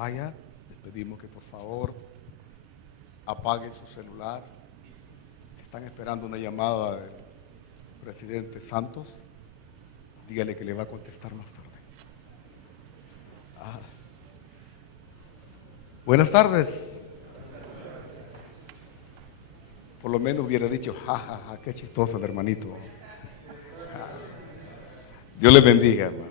pantalla. Les pedimos que por favor apaguen su celular. Si están esperando una llamada del presidente Santos, dígale que le va a contestar más tarde. Buenas tardes. Por lo menos hubiera dicho, jajaja, qué chistoso el hermanito. Dios les bendiga, hermano.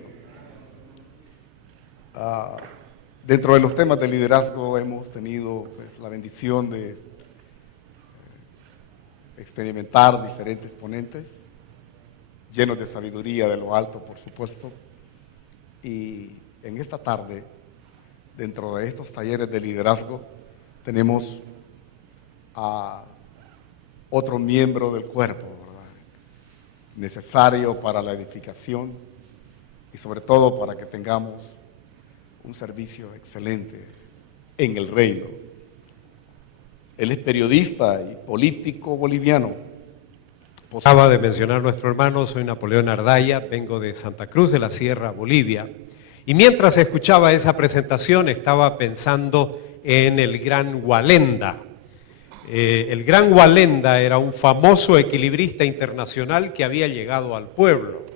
Dentro de los temas de liderazgo hemos tenido pues, la bendición de experimentar diferentes ponentes, llenos de sabiduría de lo alto, por supuesto. Y en esta tarde, dentro de estos talleres de liderazgo, tenemos a otro miembro del cuerpo, ¿verdad?, necesario para la edificación y sobre todo para que tengamos un servicio excelente en el reino. Él es periodista y político boliviano. Acaba de mencionar nuestro hermano, soy Napoleón Ardaya, vengo de Santa Cruz de la Sierra, Bolivia. Y mientras escuchaba esa presentación estaba pensando en el Gran Walenda. El Gran Walenda era un famoso equilibrista internacional que había llegado al pueblo.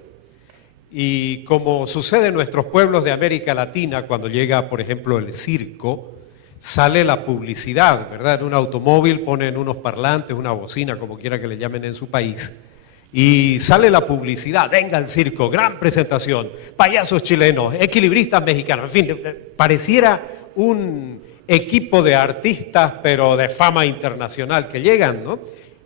Y como sucede en nuestros pueblos de América Latina, cuando llega, por ejemplo, el circo, sale la publicidad, ¿verdad? En un automóvil ponen unos parlantes, una bocina, como quiera que le llamen en su país, y sale la publicidad, venga al circo, gran presentación, payasos chilenos, equilibristas mexicanos, en fin, pareciera un equipo de artistas, pero de fama internacional que llegan, ¿no?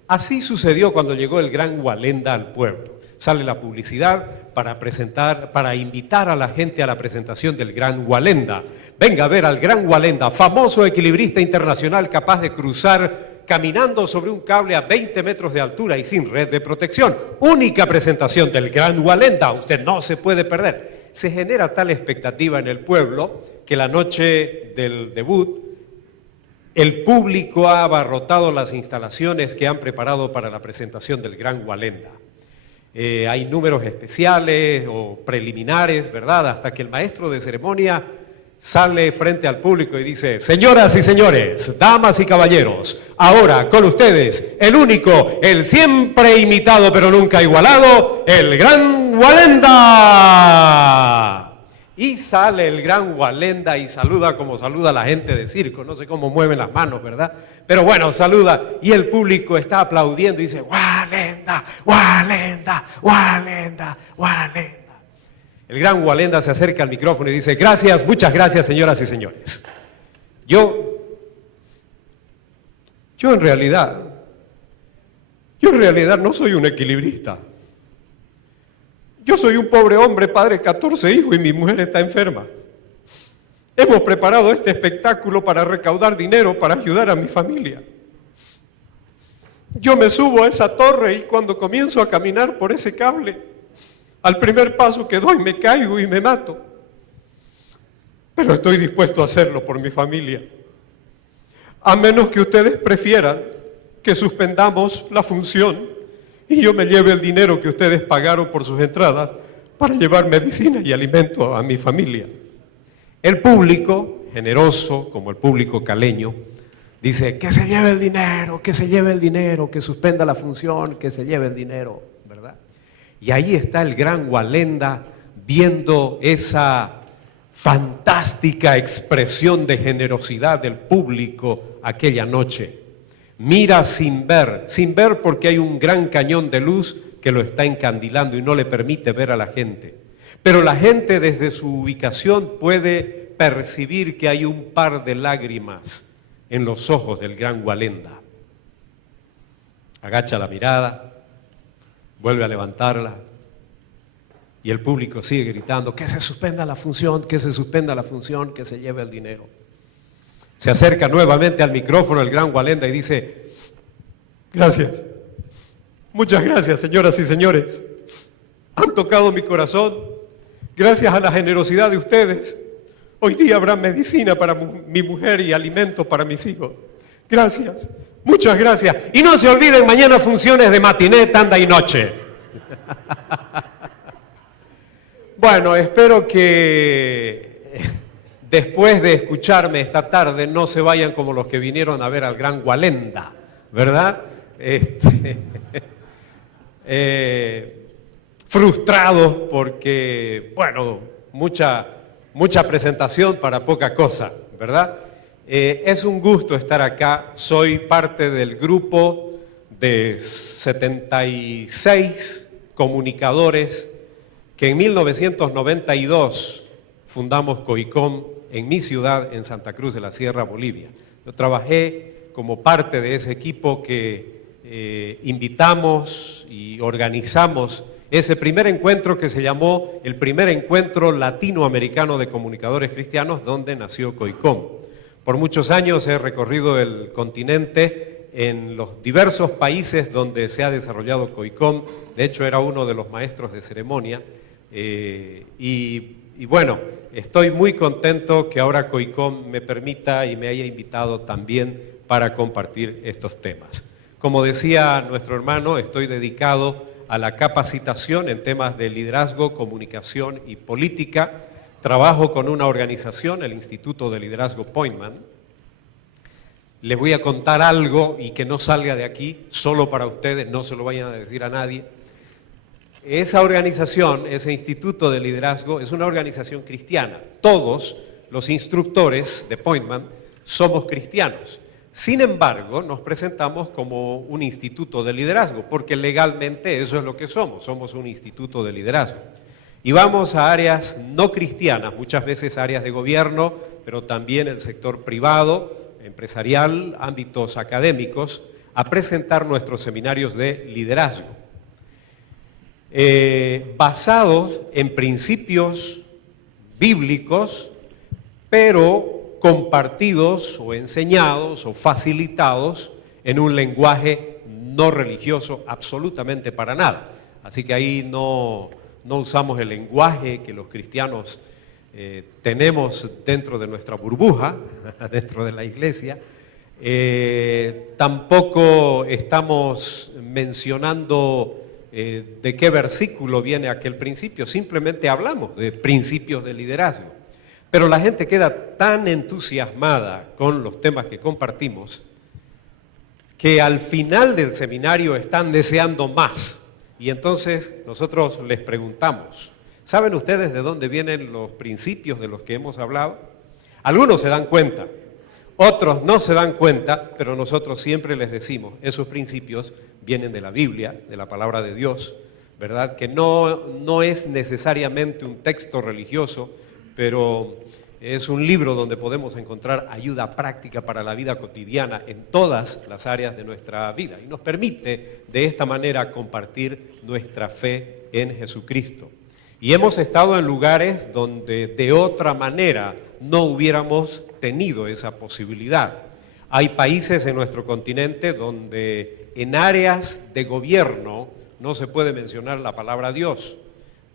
Así sucedió cuando llegó el Gran Walenda al pueblo. Sale la publicidad para invitar a la gente a la presentación del Gran Walenda. Venga a ver al Gran Walenda, famoso equilibrista internacional capaz de cruzar caminando sobre un cable a 20 metros de altura y sin red de protección. Única presentación del Gran Walenda, usted no se puede perder. Se genera tal expectativa en el pueblo que la noche del debut, el público ha abarrotado las instalaciones que han preparado para la presentación del Gran Walenda. Hay números especiales o preliminares, ¿verdad? Hasta que el maestro de ceremonia sale frente al público y dice: señoras y señores, damas y caballeros, ahora con ustedes, el único, el siempre imitado pero nunca igualado, el Gran Walenda. Y sale el Gran Walenda y saluda como saluda la gente de circo, no sé cómo mueven las manos, ¿verdad? Pero bueno, saluda y el público está aplaudiendo y dice: Walenda, Walenda, Walenda, Walenda. El Gran Walenda se acerca al micrófono y dice: gracias, muchas gracias, señoras y señores. Yo en realidad no soy un equilibrista. Yo soy un pobre hombre, padre de 14 hijos y mi mujer está enferma. Hemos preparado este espectáculo para recaudar dinero para ayudar a mi familia. Yo me subo a esa torre y cuando comienzo a caminar por ese cable, al primer paso que doy me caigo y me mato. Pero estoy dispuesto a hacerlo por mi familia. A menos que ustedes prefieran que suspendamos la función y yo me lleve el dinero que ustedes pagaron por sus entradas para llevar medicina y alimento a mi familia. El público, generoso como el público caleño, dice: que se lleve el dinero, que se lleve el dinero, que suspenda la función, que se lleve el dinero, ¿verdad? Y ahí está el Gran Walenda viendo esa fantástica expresión de generosidad del público aquella noche. Mira sin ver porque hay un gran cañón de luz que lo está encandilando y no le permite ver a la gente. Pero la gente desde su ubicación puede percibir que hay un par de lágrimas en los ojos del Gran Walenda. Agacha la mirada, vuelve a levantarla y el público sigue gritando: que se suspenda la función, que se suspenda la función, que se lleve el dinero. Se acerca nuevamente al micrófono el Gran Walenda y dice: gracias, muchas gracias, señoras y señores. Han tocado mi corazón. Gracias a la generosidad de ustedes, hoy día habrá medicina para mi mujer y alimento para mis hijos. Gracias, muchas gracias. Y no se olviden, mañana funciones de matiné, tanda y noche. Bueno, espero que después de escucharme esta tarde, no se vayan como los que vinieron a ver al gran Walenda, ¿verdad? Frustrados porque, bueno, mucha presentación para poca cosa, ¿verdad? Es un gusto estar acá. Soy parte del grupo de 76 comunicadores que en 1992 fundamos COICOM en mi ciudad, en Santa Cruz de la Sierra, Bolivia. Yo trabajé como parte de ese equipo que invitamos y organizamos ese primer encuentro que se llamó el primer encuentro latinoamericano de comunicadores cristianos, donde nació COICOM. Por muchos años he recorrido el continente en los diversos países donde se ha desarrollado COICOM. De hecho, era uno de los maestros de ceremonia. Y bueno, estoy muy contento que ahora COICOM me permita y me haya invitado también para compartir estos temas. Como decía nuestro hermano, estoy dedicado a la capacitación en temas de liderazgo, comunicación y política. Trabajo con una organización, el Instituto de Liderazgo Pointman. Les voy a contar algo y que no salga de aquí, solo para ustedes, no se lo vayan a decir a nadie. Esa organización, ese Instituto de Liderazgo, es una organización cristiana. Todos los instructores de Pointman somos cristianos. Sin embargo, nos presentamos como un instituto de liderazgo, porque legalmente eso es lo que somos un instituto de liderazgo. Y vamos a áreas no cristianas, muchas veces áreas de gobierno, pero también el sector privado, empresarial, ámbitos académicos, a presentar nuestros seminarios de liderazgo. Basados en principios bíblicos, pero compartidos o enseñados o facilitados en un lenguaje no religioso absolutamente para nada. Así que ahí no usamos el lenguaje que los cristianos tenemos dentro de nuestra burbuja, dentro de la iglesia. Tampoco estamos mencionando de qué versículo viene aquel principio, simplemente hablamos de principios de liderazgo. Pero la gente queda tan entusiasmada con los temas que compartimos que al final del seminario están deseando más. Y entonces nosotros les preguntamos, ¿saben ustedes de dónde vienen los principios de los que hemos hablado? Algunos se dan cuenta, otros no se dan cuenta, pero nosotros siempre les decimos, esos principios vienen de la Biblia, de la palabra de Dios, ¿verdad? Que no es necesariamente un texto religioso, pero es un libro donde podemos encontrar ayuda práctica para la vida cotidiana en todas las áreas de nuestra vida y nos permite de esta manera compartir nuestra fe en Jesucristo. Y hemos estado en lugares donde de otra manera no hubiéramos tenido esa posibilidad. Hay países en nuestro continente donde en áreas de gobierno no se puede mencionar la palabra Dios,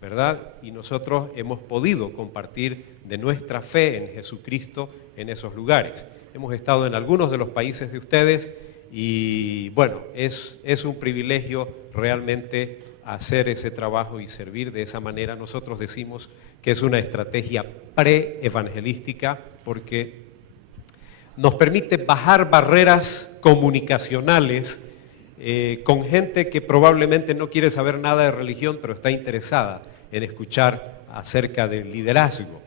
¿verdad? Y nosotros hemos podido compartir de nuestra fe en Jesucristo en esos lugares. Hemos estado en algunos de los países de ustedes y bueno, es un privilegio realmente hacer ese trabajo y servir de esa manera. Nosotros decimos que es una estrategia pre-evangelística porque nos permite bajar barreras comunicacionales con gente que probablemente no quiere saber nada de religión, pero está interesada en escuchar acerca del liderazgo.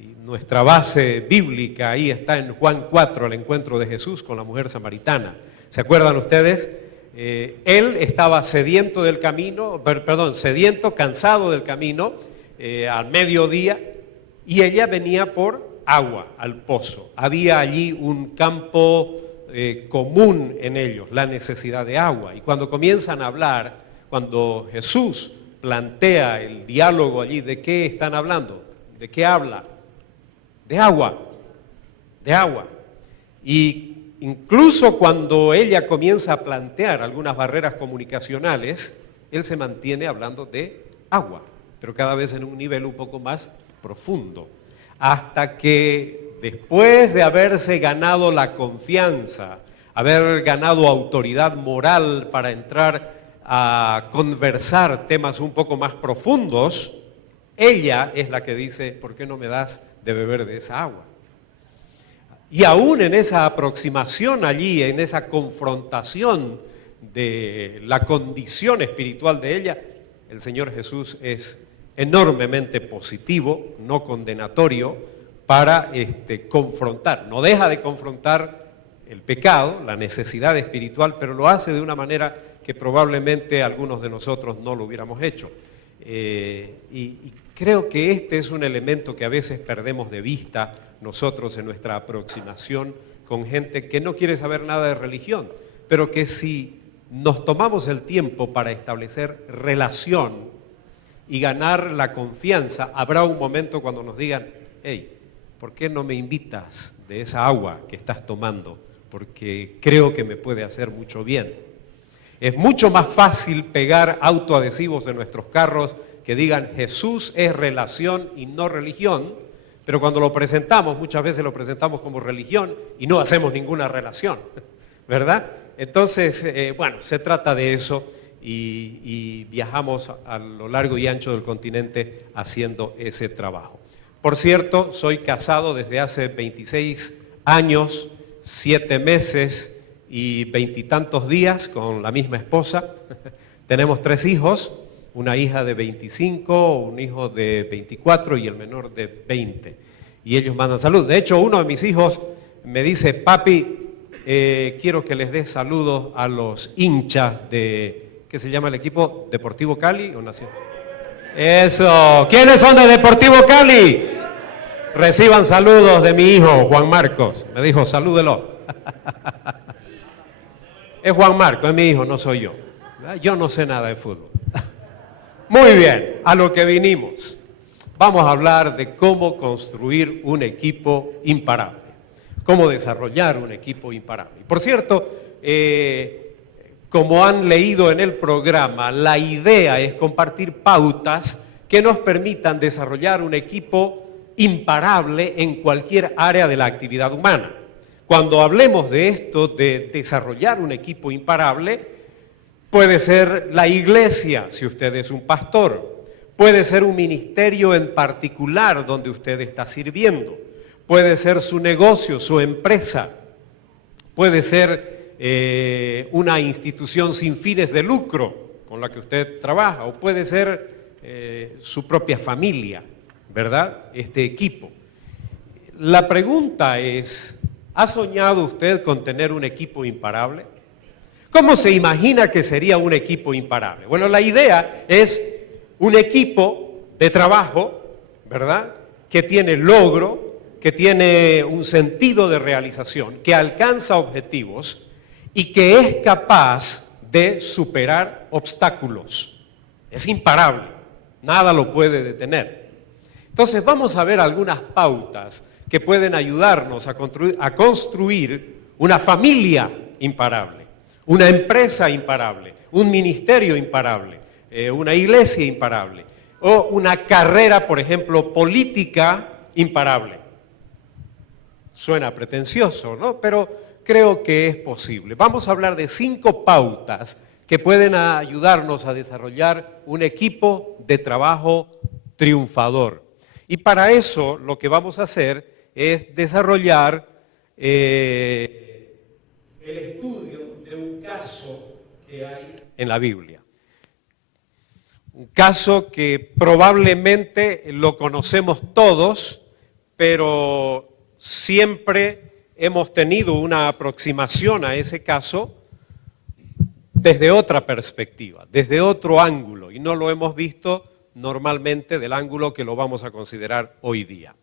Y nuestra base bíblica ahí está en Juan 4, el encuentro de Jesús con la mujer samaritana. ¿Se acuerdan ustedes? Él estaba sediento, cansado del camino, al mediodía, y ella venía por agua al pozo. Había allí un campo común en ellos, la necesidad de agua. Y cuando comienzan a hablar, cuando Jesús plantea el diálogo allí, ¿de qué están hablando? ¿De qué habla? De agua, de agua. Y incluso cuando ella comienza a plantear algunas barreras comunicacionales, él se mantiene hablando de agua, pero cada vez en un nivel un poco más profundo, hasta que después de haberse ganado la confianza, haber ganado autoridad moral para entrar a conversar temas un poco más profundos, ella es la que dice, ¿por qué no me das de beber de esa agua. Y aún en esa aproximación allí, en esa confrontación de la condición espiritual de ella, el Señor Jesús es enormemente positivo, no condenatorio, para confrontar. No deja de confrontar el pecado, la necesidad espiritual, pero lo hace de una manera que probablemente algunos de nosotros no lo hubiéramos hecho. Y creo que este es un elemento que a veces perdemos de vista nosotros en nuestra aproximación con gente que no quiere saber nada de religión, pero que si nos tomamos el tiempo para establecer relación y ganar la confianza, habrá un momento cuando nos digan, hey, ¿por qué no me invitas de esa agua que estás tomando? Porque creo que me puede hacer mucho bien. Es mucho más fácil pegar autoadhesivos en nuestros carros que digan Jesús es relación y no religión, pero cuando lo presentamos, muchas veces lo presentamos como religión y no hacemos ninguna relación, ¿verdad? Entonces, bueno, se trata de eso y viajamos a lo largo y ancho del continente haciendo ese trabajo. Por cierto, soy casado desde hace 26 años, 7 meses y 20 y tantos días con la misma esposa. Tenemos 3 hijos, una hija de 25, un hijo de 24 y el menor de 20. Y ellos mandan salud. De hecho, uno de mis hijos me dice, papi, quiero que les des saludos a los hinchas de, ¿qué se llama el equipo? ¿Deportivo Cali o Nación? Eso. ¿Quiénes son de Deportivo Cali? Reciban saludos de mi hijo, Juan Marcos. Me dijo, salúdelo. Es Juan Marcos, es mi hijo, no soy yo. Yo no sé nada de fútbol. Muy bien, a lo que vinimos. Vamos a hablar de cómo construir un equipo imparable. Cómo desarrollar un equipo imparable. Por cierto, como han leído en el programa, la idea es compartir pautas que nos permitan desarrollar un equipo imparable en cualquier área de la actividad humana. Cuando hablemos de esto, de desarrollar un equipo imparable, puede ser la iglesia, si usted es un pastor, puede ser un ministerio en particular donde usted está sirviendo, puede ser su negocio, su empresa, puede ser una institución sin fines de lucro con la que usted trabaja, o puede ser su propia familia, ¿verdad? Este equipo. La pregunta es, ¿ha soñado usted con tener un equipo imparable? ¿Cómo se imagina que sería un equipo imparable? Bueno, la idea es un equipo de trabajo, ¿verdad? Que tiene logro, que tiene un sentido de realización, que alcanza objetivos y que es capaz de superar obstáculos. Es imparable, nada lo puede detener. Entonces vamos a ver algunas pautas que pueden ayudarnos a construir una familia imparable, una empresa imparable, un ministerio imparable, una iglesia imparable o una carrera, por ejemplo, política imparable. Suena pretencioso, ¿no? Pero creo que es posible. Vamos a hablar de 5 pautas que pueden ayudarnos a desarrollar un equipo de trabajo triunfador. Y para eso lo que vamos a hacer es desarrollar el estudio de un caso que hay en la Biblia. Un caso que probablemente lo conocemos todos, pero siempre hemos tenido una aproximación a ese caso desde otra perspectiva, desde otro ángulo, y no lo hemos visto normalmente del ángulo que lo vamos a considerar hoy día.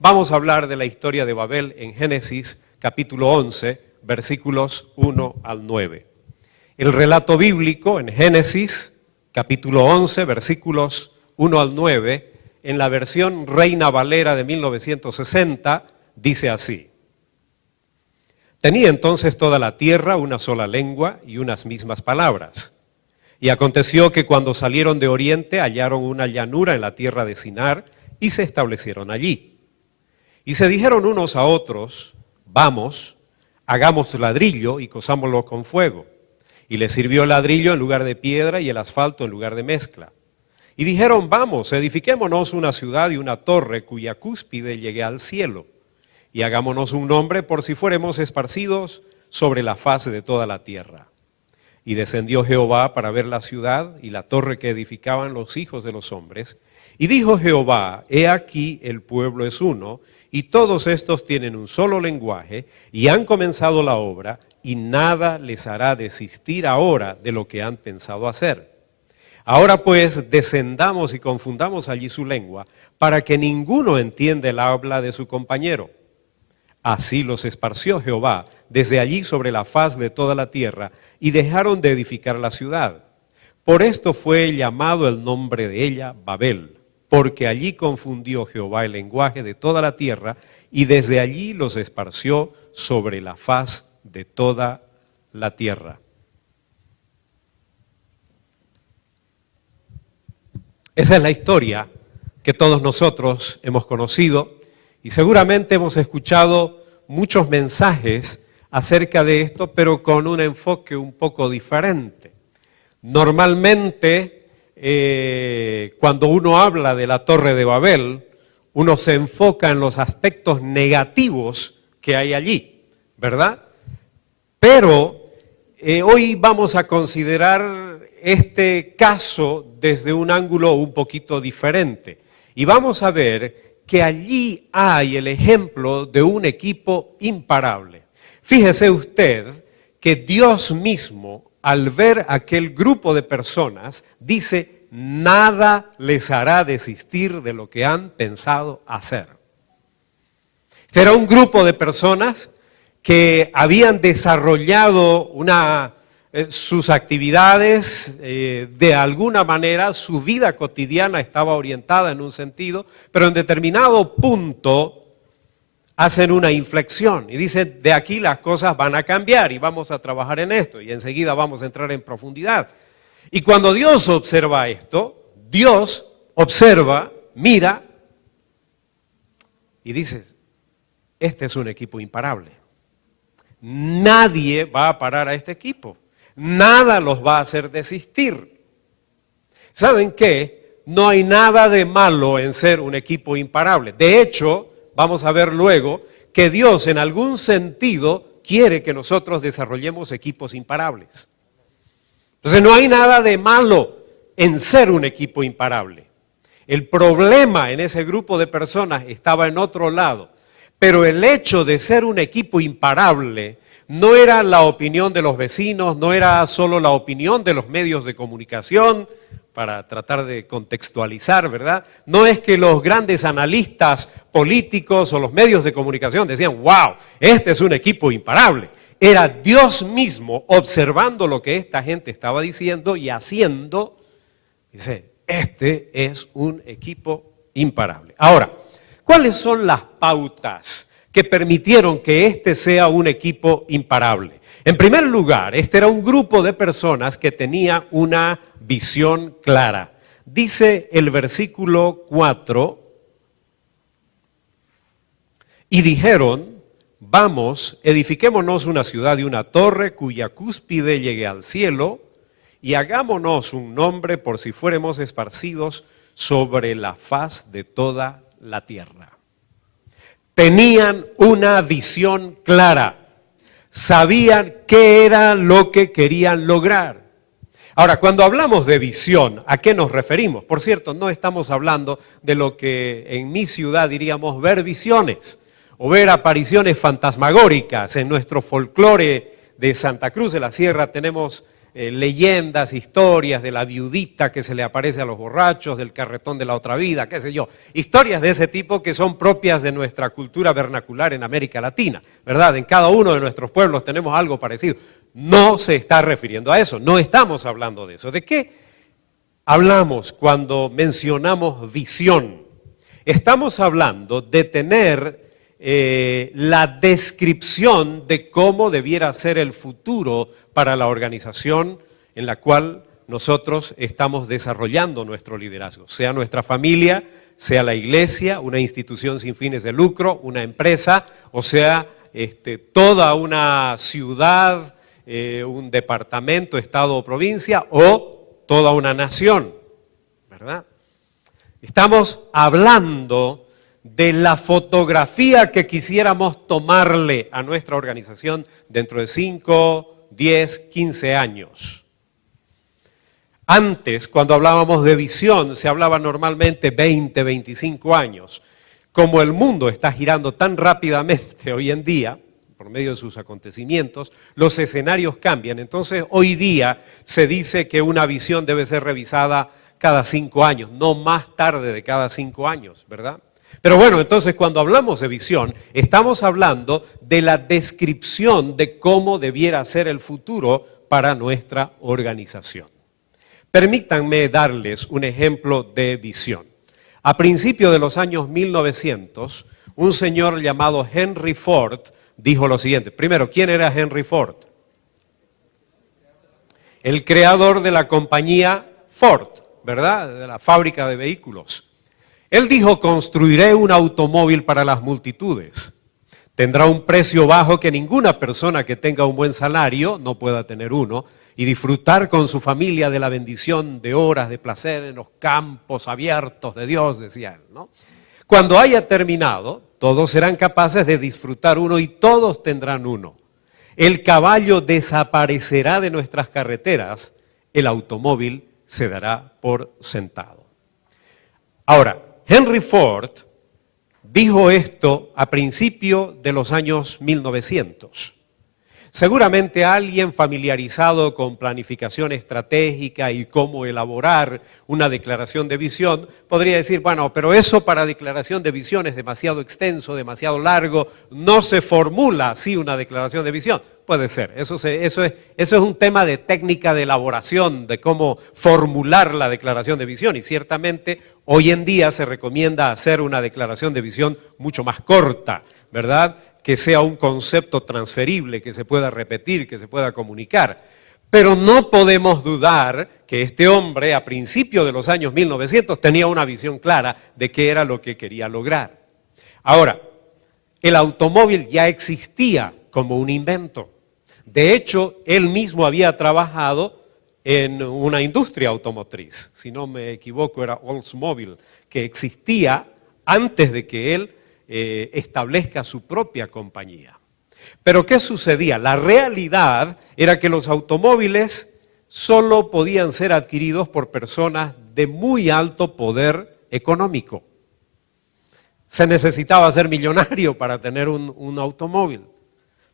Vamos a hablar de la historia de Babel en Génesis capítulo 11, versículos 1 al 9. El relato bíblico en Génesis capítulo 11, versículos 1 al 9, en la versión Reina Valera de 1960, dice así: Tenía entonces toda la tierra una sola lengua y unas mismas palabras. Y aconteció que cuando salieron de oriente hallaron una llanura en la tierra de Sinar y se establecieron allí. Y se dijeron unos a otros: Vamos, hagamos ladrillo y cosámoslo con fuego. Y les sirvió el ladrillo en lugar de piedra y el asfalto en lugar de mezcla. Y dijeron, vamos, edifiquémonos una ciudad y una torre cuya cúspide llegue al cielo, y hagámonos un nombre por si fuéramos esparcidos sobre la faz de toda la tierra. Y descendió Jehová para ver la ciudad y la torre que edificaban los hijos de los hombres. Y dijo Jehová, he aquí el pueblo es uno, y todos estos tienen un solo lenguaje, y han comenzado la obra, y nada les hará desistir ahora de lo que han pensado hacer. Ahora pues descendamos y confundamos allí su lengua, para que ninguno entienda el habla de su compañero. Así los esparció Jehová desde allí sobre la faz de toda la tierra, y dejaron de edificar la ciudad. Por esto fue llamado el nombre de ella Babel, porque allí confundió Jehová el lenguaje de toda la tierra, y desde allí los esparció sobre la faz de toda la tierra. Esa es la historia que todos nosotros hemos conocido y seguramente hemos escuchado muchos mensajes acerca de esto, pero con un enfoque un poco diferente. Normalmente, cuando uno habla de la Torre de Babel, uno se enfoca en los aspectos negativos que hay allí, ¿verdad? Pero hoy vamos a considerar este caso desde un ángulo un poquito diferente. Y vamos a ver que allí hay el ejemplo de un equipo imparable. Fíjese usted que Dios mismo, al ver aquel grupo de personas, dice, nada les hará desistir de lo que han pensado hacer. Este era un grupo de personas que habían desarrollado sus actividades, de alguna manera su vida cotidiana estaba orientada en un sentido, pero en determinado punto hacen una inflexión y dicen, de aquí las cosas van a cambiar y vamos a trabajar en esto y enseguida vamos a entrar en profundidad. Y cuando Dios observa esto, Dios observa, mira y dice, este es un equipo imparable. Nadie va a parar a este equipo. Nada los va a hacer desistir. ¿Saben qué? No hay nada de malo en ser un equipo imparable. De hecho, vamos a ver luego que Dios en algún sentido quiere que nosotros desarrollemos equipos imparables. Entonces no hay nada de malo en ser un equipo imparable. El problema en ese grupo de personas estaba en otro lado. Pero el hecho de ser un equipo imparable no era la opinión de los vecinos, no era solo la opinión de los medios de comunicación, para tratar de contextualizar, ¿verdad? No es que los grandes analistas políticos o los medios de comunicación decían, wow, este es un equipo imparable. Era Dios mismo observando lo que esta gente estaba diciendo y haciendo. Dice, este es un equipo imparable. Ahora, ¿cuáles son las pautas que permitieron que este sea un equipo imparable? En primer lugar, este era un grupo de personas que tenía una visión clara. Dice el versículo 4, y dijeron, vamos, edifiquémonos una ciudad y una torre cuya cúspide llegue al cielo, y hagámonos un nombre por si fuéramos esparcidos sobre la faz de toda la tierra. Tenían una visión clara. Sabían qué era lo que querían lograr. Ahora, cuando hablamos de visión, ¿a qué nos referimos? Por cierto, no estamos hablando de lo que en mi ciudad diríamos ver visiones o ver apariciones fantasmagóricas. En nuestro folclore de Santa Cruz de la Sierra tenemos leyendas, historias de la viudita que se le aparece a los borrachos, del carretón de la otra vida, qué sé yo. Historias de ese tipo que son propias de nuestra cultura vernacular en América Latina, ¿verdad? En cada uno de nuestros pueblos tenemos algo parecido. No se está refiriendo a eso, no estamos hablando de eso. ¿De qué hablamos cuando mencionamos visión? Estamos hablando de tener la descripción de cómo debiera ser el futuro para la organización en la cual nosotros estamos desarrollando nuestro liderazgo, sea nuestra familia, sea la iglesia, una institución sin fines de lucro, una empresa, o sea, toda una ciudad, un departamento, estado o provincia, o toda una nación, ¿verdad? Estamos hablando de la fotografía que quisiéramos tomarle a nuestra organización dentro de 5, 10, 15 años. Antes, cuando hablábamos de visión, se hablaba normalmente 20, 25 años. Como el mundo está girando tan rápidamente hoy en día, por medio de sus acontecimientos, los escenarios cambian. Entonces, hoy día se dice que una visión debe ser revisada cada 5 años, no más tarde de cada 5 años, ¿verdad? Pero bueno, entonces cuando hablamos de visión, estamos hablando de la descripción de cómo debiera ser el futuro para nuestra organización. Permítanme darles un ejemplo de visión. A principios de los años 1900, un señor llamado Henry Ford dijo lo siguiente. Primero, ¿quién era Henry Ford? El creador de la compañía Ford, ¿verdad? De la fábrica de vehículos. Él dijo, construiré un automóvil para las multitudes. Tendrá un precio bajo que ninguna persona que tenga un buen salario no pueda tener uno y disfrutar con su familia de la bendición de horas de placer en los campos abiertos de Dios, decía él, ¿no? Cuando haya terminado, todos serán capaces de disfrutar uno y todos tendrán uno. El caballo desaparecerá de nuestras carreteras, el automóvil se dará por sentado. Ahora, Henry Ford dijo esto a principios de los años 1900. Seguramente alguien familiarizado con planificación estratégica y cómo elaborar una declaración de visión podría decir, bueno, pero eso para declaración de visión es demasiado extenso, demasiado largo, no se formula así una declaración de visión. Puede ser, eso es un tema de técnica de elaboración, de cómo formular la declaración de visión y ciertamente hoy en día se recomienda hacer una declaración de visión mucho más corta, ¿verdad?, que sea un concepto transferible, que se pueda repetir, que se pueda comunicar. Pero no podemos dudar que este hombre a principios de los años 1900 tenía una visión clara de qué era lo que quería lograr. Ahora, el automóvil ya existía como un invento. De hecho, él mismo había trabajado en una industria automotriz, si no me equivoco era Oldsmobile, que existía antes de que él establezca su propia compañía. Pero ¿qué sucedía? La realidad era que los automóviles solo podían ser adquiridos por personas de muy alto poder económico. Se necesitaba ser millonario para tener un automóvil.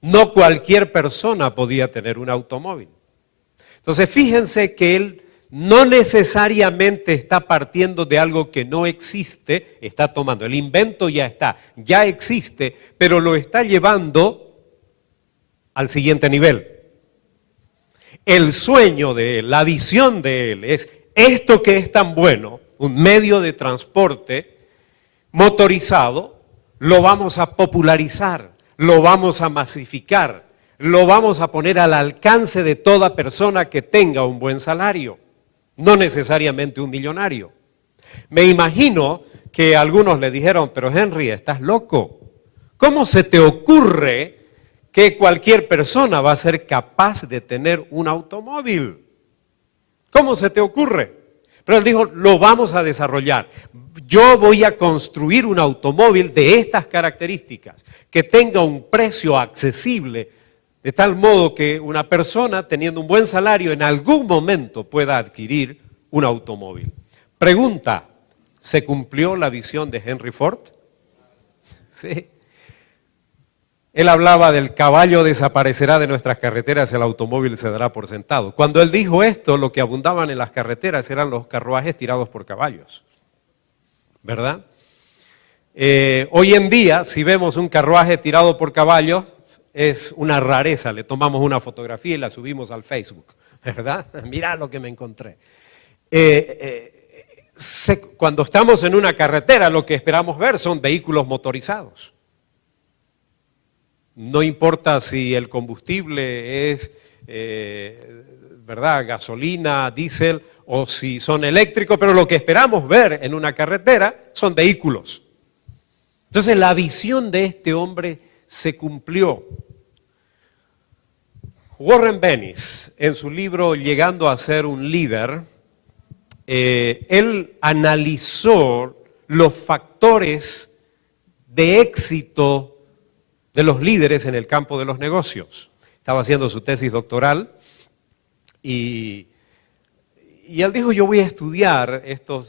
No cualquier persona podía tener un automóvil. Entonces fíjense que él no necesariamente está partiendo de algo que no existe, está tomando. El invento ya está, ya existe, pero lo está llevando al siguiente nivel. El sueño de él, la visión de él es esto que es tan bueno, un medio de transporte motorizado, lo vamos a popularizar, lo vamos a masificar, lo vamos a poner al alcance de toda persona que tenga un buen salario. No necesariamente un millonario. Me imagino que algunos le dijeron, pero Henry, estás loco. ¿Cómo se te ocurre que cualquier persona va a ser capaz de tener un automóvil? ¿Cómo se te ocurre? Pero él dijo, lo vamos a desarrollar. Yo voy a construir un automóvil de estas características, que tenga un precio accesible, de tal modo que una persona teniendo un buen salario en algún momento pueda adquirir un automóvil. Pregunta, ¿se cumplió la visión de Henry Ford? Sí. Él hablaba del caballo desaparecerá de nuestras carreteras, el automóvil se dará por sentado. Cuando él dijo esto, lo que abundaban en las carreteras eran los carruajes tirados por caballos, ¿verdad? Hoy en día, si vemos un carruaje tirado por caballos, es una rareza, le tomamos una fotografía y la subimos al Facebook, ¿verdad? Mirá lo que me encontré. Cuando estamos en una carretera, lo que esperamos ver son vehículos motorizados. No importa si el combustible es, ¿verdad?, gasolina, diésel o si son eléctricos, pero lo que esperamos ver en una carretera son vehículos. Entonces la visión de este hombre se cumplió. Warren Bennis, en su libro Llegando a ser un líder, él analizó los factores de éxito de los líderes en el campo de los negocios. Estaba haciendo su tesis doctoral y él dijo, yo voy a estudiar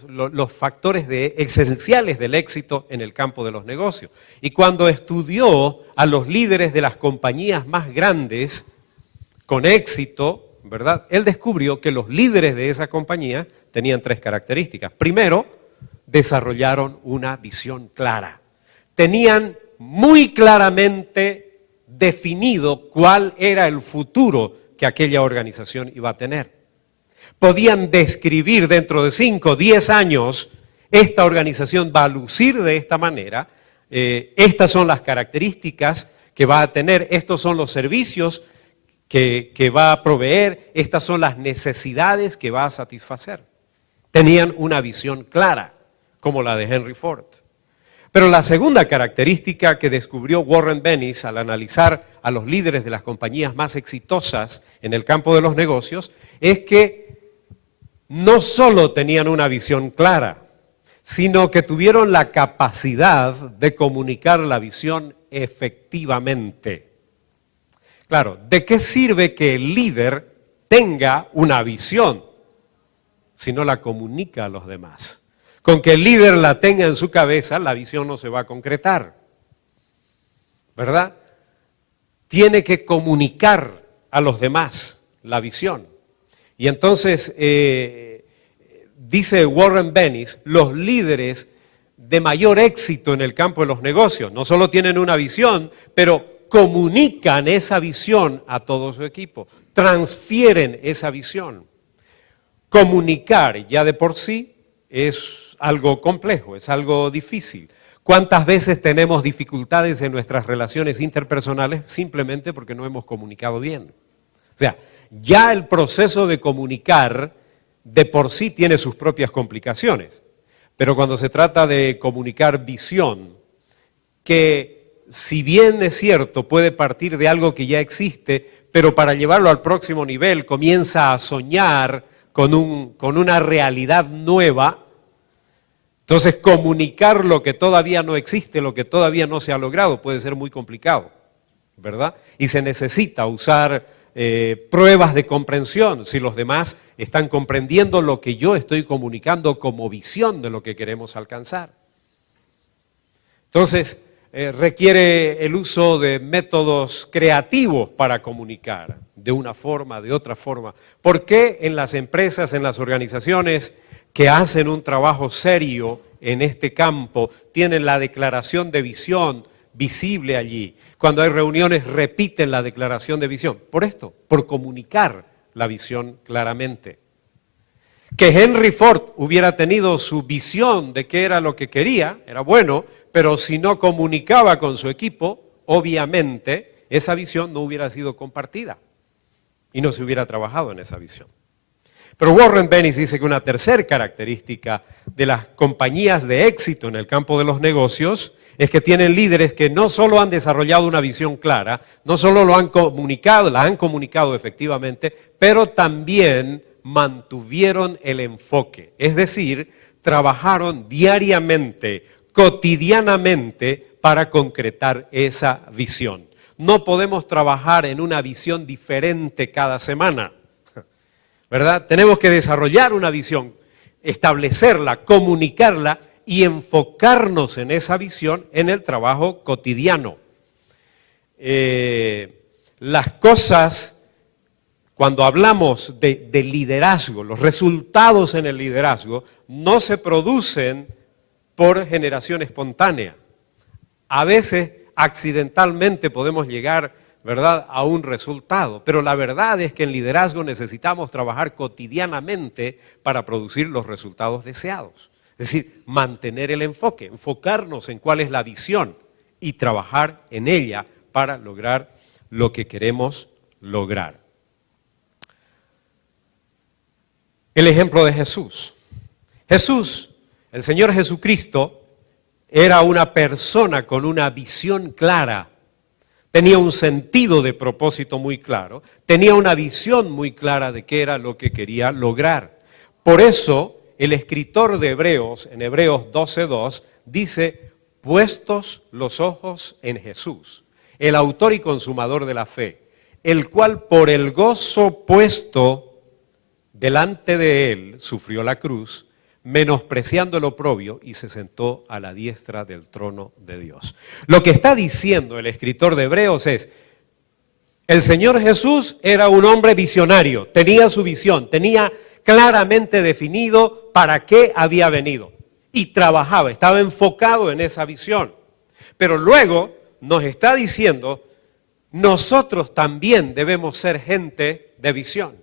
los factores esenciales del éxito en el campo de los negocios. Y cuando estudió a los líderes de las compañías más grandes con éxito, ¿verdad? Él descubrió que los líderes de esa compañía tenían 3 características. Primero, desarrollaron una visión clara. Tenían muy claramente definido cuál era el futuro que aquella organización iba a tener. Podían describir dentro de 5, 10 años, esta organización va a lucir de esta manera, estas son las características que va a tener, estos son los servicios que va a proveer, estas son las necesidades que va a satisfacer. Tenían una visión clara, como la de Henry Ford. Pero la segunda característica que descubrió Warren Bennis al analizar a los líderes de las compañías más exitosas en el campo de los negocios es que no solo tenían una visión clara, sino que tuvieron la capacidad de comunicar la visión efectivamente. Claro, ¿de qué sirve que el líder tenga una visión si no la comunica a los demás? Con que el líder la tenga en su cabeza, la visión no se va a concretar, ¿verdad? Tiene que comunicar a los demás la visión. Y entonces, dice Warren Bennis, los líderes de mayor éxito en el campo de los negocios no solo tienen una visión, pero comunican esa visión a todo su equipo, transfieren esa visión. Comunicar ya de por sí es algo complejo, es algo difícil. ¿Cuántas veces tenemos dificultades en nuestras relaciones interpersonales simplemente porque no hemos comunicado bien? O sea, ya el proceso de comunicar de por sí tiene sus propias complicaciones, pero cuando se trata de comunicar visión, que si bien es cierto puede partir de algo que ya existe, pero para llevarlo al próximo nivel comienza a soñar con una realidad nueva, entonces comunicar lo que todavía no existe, lo que todavía no se ha logrado puede ser muy complicado, ¿verdad? Y se necesita usar pruebas de comprensión, si los demás están comprendiendo lo que yo estoy comunicando como visión de lo que queremos alcanzar. Entonces, requiere el uso de métodos creativos para comunicar, de una forma, de otra forma. ¿Por qué en las empresas, en las organizaciones que hacen un trabajo serio en este campo, tienen la declaración de visión visible allí? Cuando hay reuniones repiten la declaración de visión. Por esto, por comunicar la visión claramente. Que Henry Ford hubiera tenido su visión de qué era lo que quería, era bueno, pero si no comunicaba con su equipo, obviamente esa visión no hubiera sido compartida y no se hubiera trabajado en esa visión. Pero Warren Bennis dice que una tercera característica de las compañías de éxito en el campo de los negocios es que tienen líderes que no solo han desarrollado una visión clara, no solo la han comunicado efectivamente, pero también mantuvieron el enfoque. Es decir, trabajaron diariamente, cotidianamente para concretar esa visión. No podemos trabajar en una visión diferente cada semana, ¿verdad? Tenemos que desarrollar una visión, establecerla, comunicarla y enfocarnos en esa visión en el trabajo cotidiano. Las cosas, cuando hablamos de liderazgo, los resultados en el liderazgo no se producen por generación espontánea. A veces accidentalmente podemos llegar, ¿verdad?, a un resultado, pero la verdad es que en liderazgo necesitamos trabajar cotidianamente para producir los resultados deseados. Es decir, mantener el enfoque, enfocarnos en cuál es la visión y trabajar en ella para lograr lo que queremos lograr. El ejemplo de Jesús. Jesús, el Señor Jesucristo, era una persona con una visión clara, tenía un sentido de propósito muy claro, tenía una visión muy clara de qué era lo que quería lograr. Por eso, el escritor de Hebreos, en Hebreos 12:2, dice, puestos los ojos en Jesús, el autor y consumador de la fe, el cual por el gozo puesto delante de él sufrió la cruz, menospreciando el oprobio, y se sentó a la diestra del trono de Dios. Lo que está diciendo el escritor de Hebreos es, el Señor Jesús era un hombre visionario, tenía su visión, tenía claramente definido para qué había venido y trabajaba, estaba enfocado en esa visión. Pero luego nos está diciendo, nosotros también debemos ser gente de visión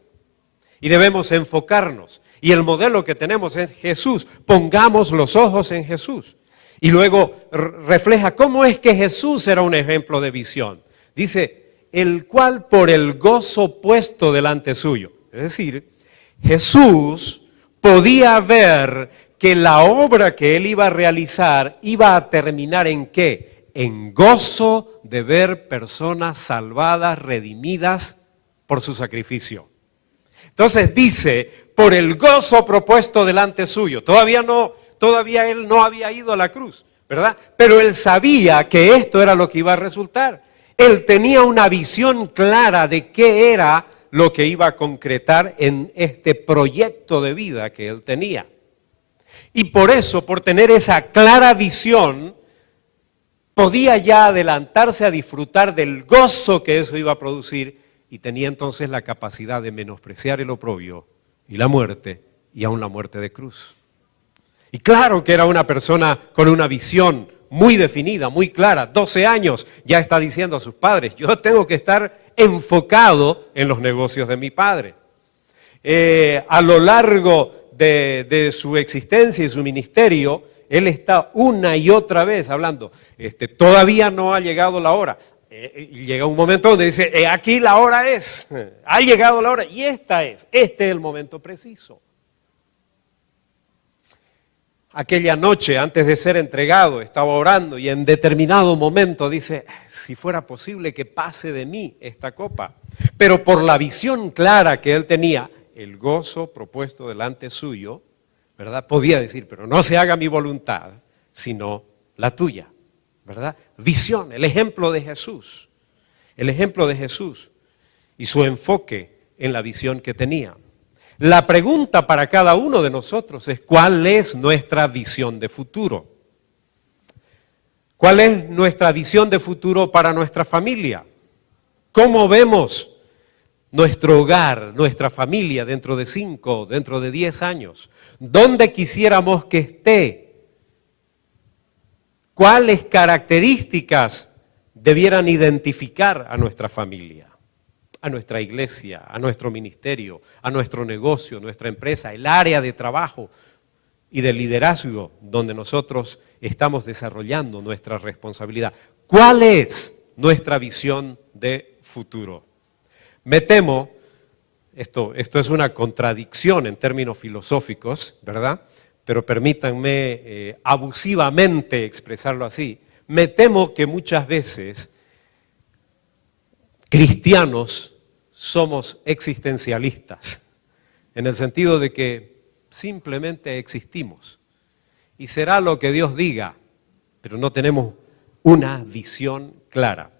y debemos enfocarnos. Y el modelo que tenemos es Jesús, pongamos los ojos en Jesús. Y luego refleja cómo es que Jesús era un ejemplo de visión. Dice, el cual por el gozo puesto delante suyo. Es decir, Jesús podía ver que la obra que él iba a realizar iba a terminar ¿en qué? En gozo de ver personas salvadas, redimidas por su sacrificio. Entonces dice, por el gozo propuesto delante suyo. Todavía él no había ido a la cruz, ¿verdad? Pero él sabía que esto era lo que iba a resultar. Él tenía una visión clara de qué era lo que iba a concretar en este proyecto de vida que él tenía. Y por eso, por tener esa clara visión, podía ya adelantarse a disfrutar del gozo que eso iba a producir y tenía entonces la capacidad de menospreciar el oprobio y la muerte, y aún la muerte de cruz. Y claro que era una persona con una visión muy definida, muy clara. 12 años ya está diciendo a sus padres, yo tengo que estar enfocado en los negocios de mi padre. A lo largo de su existencia y su ministerio, él está una y otra vez hablando, todavía no ha llegado la hora. Y llega un momento donde dice, aquí la hora es, ha llegado la hora y este es el momento preciso. Aquella noche antes de ser entregado estaba orando y en determinado momento dice, si fuera posible que pase de mí esta copa. Pero por la visión clara que él tenía, el gozo propuesto delante suyo, ¿verdad? Podía decir, pero no se haga mi voluntad, sino la tuya. ¿Verdad? Visión, el ejemplo de Jesús. El ejemplo de Jesús y su enfoque en la visión que tenía. La pregunta para cada uno de nosotros es, ¿cuál es nuestra visión de futuro? ¿Cuál es nuestra visión de futuro para nuestra familia? ¿Cómo vemos nuestro hogar, nuestra familia dentro de 5, dentro de 10 años? ¿Dónde quisiéramos que esté? ¿Cuáles características debieran identificar a nuestra familia, a nuestra iglesia, a nuestro ministerio, a nuestro negocio, nuestra empresa, el área de trabajo y de liderazgo donde nosotros estamos desarrollando nuestra responsabilidad? ¿Cuál es nuestra visión de futuro? Me temo, esto es una contradicción en términos filosóficos, ¿verdad? Pero permítanme abusivamente expresarlo así, me temo que muchas veces cristianos somos existencialistas, en el sentido de que simplemente existimos y será lo que Dios diga, pero no tenemos una visión clara.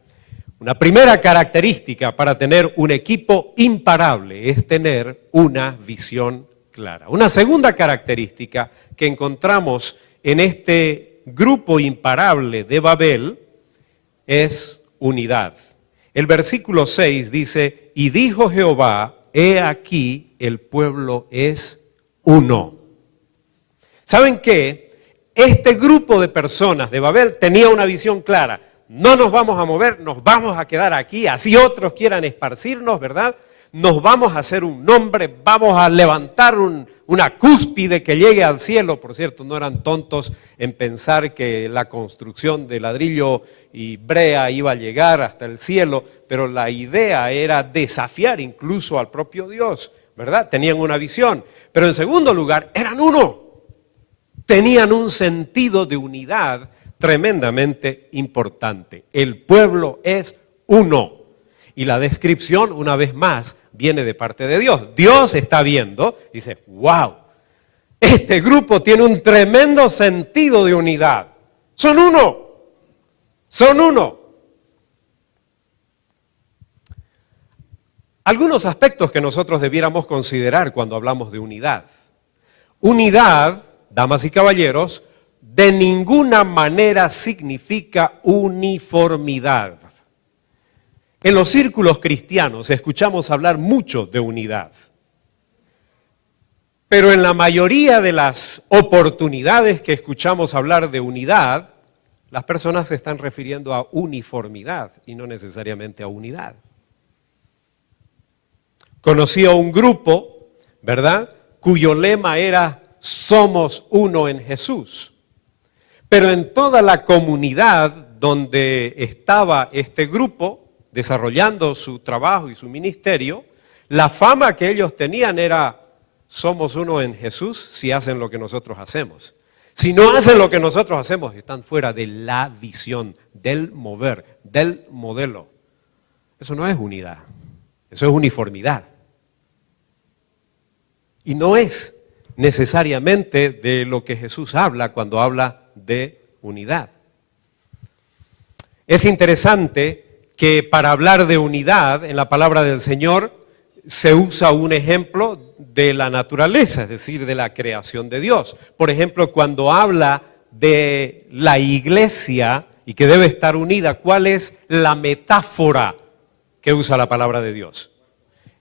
Una primera característica para tener un equipo imparable es tener una visión clara. Una segunda característica que encontramos en este grupo imparable de Babel es unidad. El versículo 6 dice, y dijo Jehová, he aquí el pueblo es uno. ¿Saben qué? Este grupo de personas de Babel tenía una visión clara. No nos vamos a mover, nos vamos a quedar aquí, así otros quieran esparcirnos, ¿verdad? Nos vamos a hacer un nombre, vamos a levantar una cúspide que llegue al cielo. Por cierto, no eran tontos en pensar que la construcción de ladrillo y brea iba a llegar hasta el cielo, pero la idea era desafiar incluso al propio Dios, ¿verdad? Tenían una visión, pero en segundo lugar, eran uno. Tenían un sentido de unidad tremendamente importante. El pueblo es uno. Y la descripción, una vez más, viene de parte de Dios. Dios está viendo, dice, wow, Este grupo tiene un tremendo sentido de unidad. Son uno. Son uno. Algunos aspectos que nosotros debiéramos considerar cuando hablamos de unidad. Unidad, damas y caballeros, de ninguna manera significa uniformidad. En los círculos cristianos escuchamos hablar mucho de unidad. Pero en la mayoría de las oportunidades que escuchamos hablar de unidad, las personas se están refiriendo a uniformidad y no necesariamente a unidad. Conocí a un grupo, ¿verdad?, cuyo lema era "Somos uno en Jesús". Pero en toda la comunidad donde estaba este grupo desarrollando su trabajo y su ministerio, la fama que ellos tenían era: somos uno en Jesús si hacen lo que nosotros hacemos. Si no hacen lo que nosotros hacemos, están fuera de la visión, del mover, del modelo. Eso no es unidad, eso es uniformidad. Y no es necesariamente de lo que Jesús habla cuando habla de unidad. Es interesante que para hablar de unidad en la palabra del Señor se usa un ejemplo de la naturaleza, es decir, de la creación de Dios. Por ejemplo, cuando habla de la iglesia y que debe estar unida, ¿cuál es la metáfora que usa la palabra de Dios?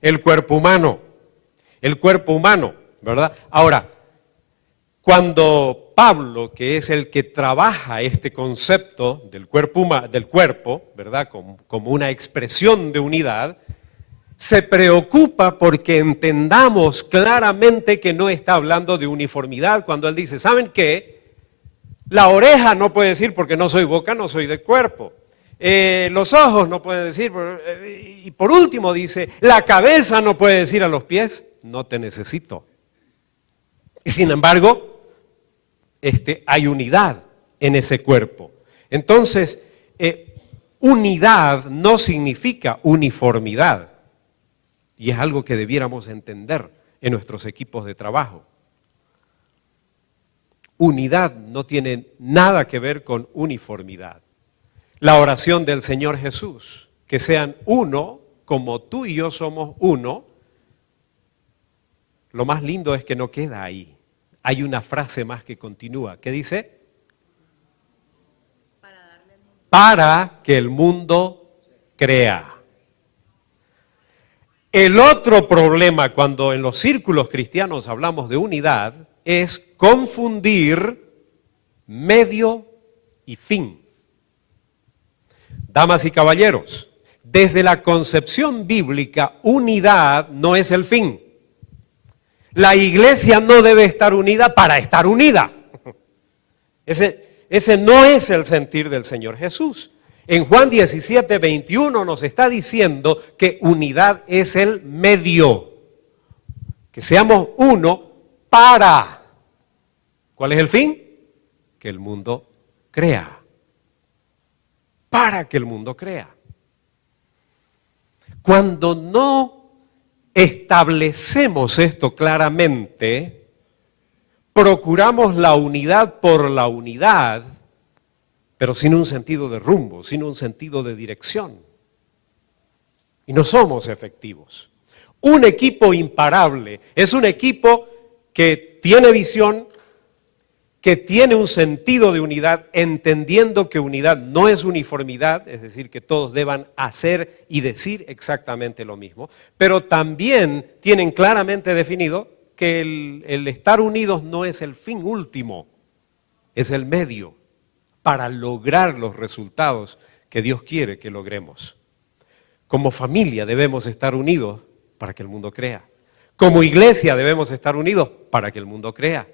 El cuerpo humano. El cuerpo humano, ¿verdad? Ahora, cuando Pablo, que es el que trabaja este concepto del cuerpo, ¿verdad?, como una expresión de unidad, se preocupa porque entendamos claramente que no está hablando de uniformidad cuando él dice: ¿saben qué? La oreja no puede decir porque no soy boca, no soy del cuerpo. Los ojos no pueden decir, y por último dice, la cabeza no puede decir a los pies: no te necesito. Y sin embargo, hay unidad en ese cuerpo. Entonces, unidad no significa uniformidad. Y es algo que debiéramos entender en nuestros equipos de trabajo. Unidad no tiene nada que ver con uniformidad. La oración del Señor Jesús, que sean uno, como tú y yo somos uno, lo más lindo es que no queda ahí. Hay una frase más que continúa. ¿Qué dice? Para que el mundo crea. El otro problema cuando en los círculos cristianos hablamos de unidad es confundir medio y fin. Damas y caballeros, desde la concepción bíblica, unidad no es el fin. La iglesia no debe estar unida para estar unida. Ese no es el sentir del Señor Jesús. En Juan 17, 21 nos está diciendo que unidad es el medio. Que seamos uno para. ¿Cuál es el fin? Que el mundo crea. Para que el mundo crea. Cuando no establecemos esto claramente, procuramos la unidad por la unidad, pero sin un sentido de rumbo, sin un sentido de dirección. Y no somos efectivos. Un equipo imparable es un equipo que tiene visión, que tiene un sentido de unidad, entendiendo que unidad no es uniformidad, es decir, que todos deban hacer y decir exactamente lo mismo, pero también tienen claramente definido que el estar unidos no es el fin último, es el medio para lograr los resultados que Dios quiere que logremos. Como familia debemos estar unidos para que el mundo crea. Como iglesia debemos estar unidos para que el mundo crea.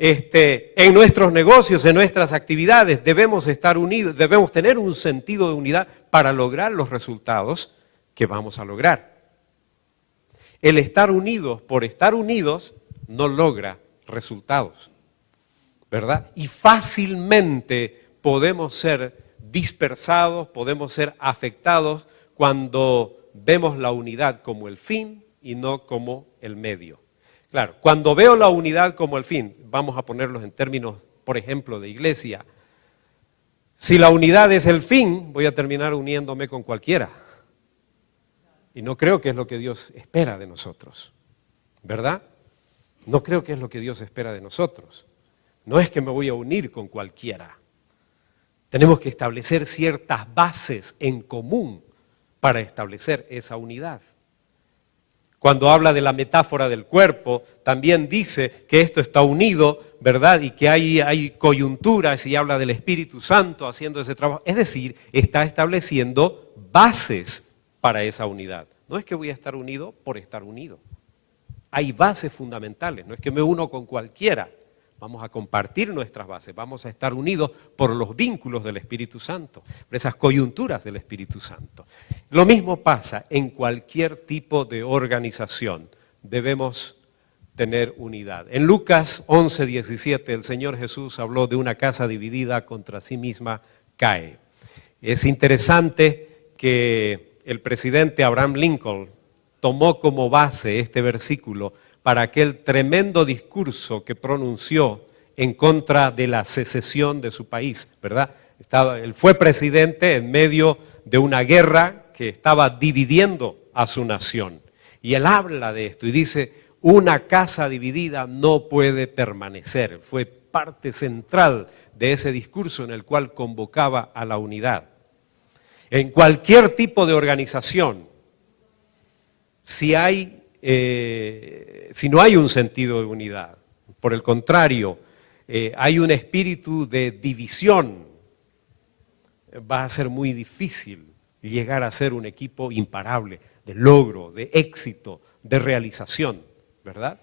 En nuestros negocios, en nuestras actividades debemos estar unidos, debemos tener un sentido de unidad para lograr los resultados que vamos a lograr. El estar unidos por estar unidos no logra resultados, ¿verdad? Y fácilmente podemos ser dispersados, podemos ser afectados cuando vemos la unidad como el fin y no como el medio. Claro, cuando veo la unidad como el fin, vamos a ponerlos en términos, por ejemplo, de iglesia. Si la unidad es el fin, voy a terminar uniéndome con cualquiera. Y no creo que es lo que Dios espera de nosotros, ¿verdad? No creo que es lo que Dios espera de nosotros. No es que me voy a unir con cualquiera. Tenemos que establecer ciertas bases en común para establecer esa unidad. Cuando habla de la metáfora del cuerpo, también dice que esto está unido, ¿verdad? Y que hay coyunturas y habla del Espíritu Santo haciendo ese trabajo. Es decir, está estableciendo bases para esa unidad. No es que voy a estar unido por estar unido. Hay bases fundamentales, no es que me uno con cualquiera. Vamos a compartir nuestras bases, vamos a estar unidos por los vínculos del Espíritu Santo, por esas coyunturas del Espíritu Santo. Lo mismo pasa en cualquier tipo de organización, debemos tener unidad. En Lucas 11:17 el Señor Jesús habló de una casa dividida contra sí misma cae. Es interesante que el presidente Abraham Lincoln tomó como base este versículo para aquel tremendo discurso que pronunció en contra de la secesión de su país, ¿verdad? Él fue presidente en medio de una guerra que estaba dividiendo a su nación. Y él habla de esto y dice, una casa dividida no puede permanecer. Fue parte central de ese discurso en el cual convocaba a la unidad. En cualquier tipo de organización, si no hay un sentido de unidad, por el contrario, hay un espíritu de división, va a ser muy difícil llegar a ser un equipo imparable, de logro, de éxito, de realización, ¿verdad?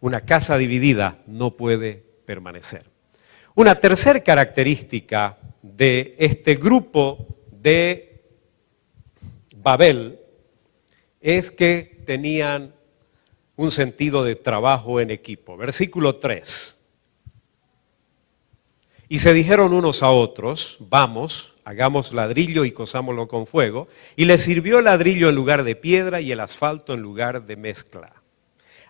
Una casa dividida no puede permanecer. Una tercera característica de este grupo de Babel es que tenían un sentido de trabajo en equipo. Versículo 3. Y se dijeron unos a otros, vamos, hagamos ladrillo y cosámoslo con fuego. Y les sirvió el ladrillo en lugar de piedra y el asfalto en lugar de mezcla.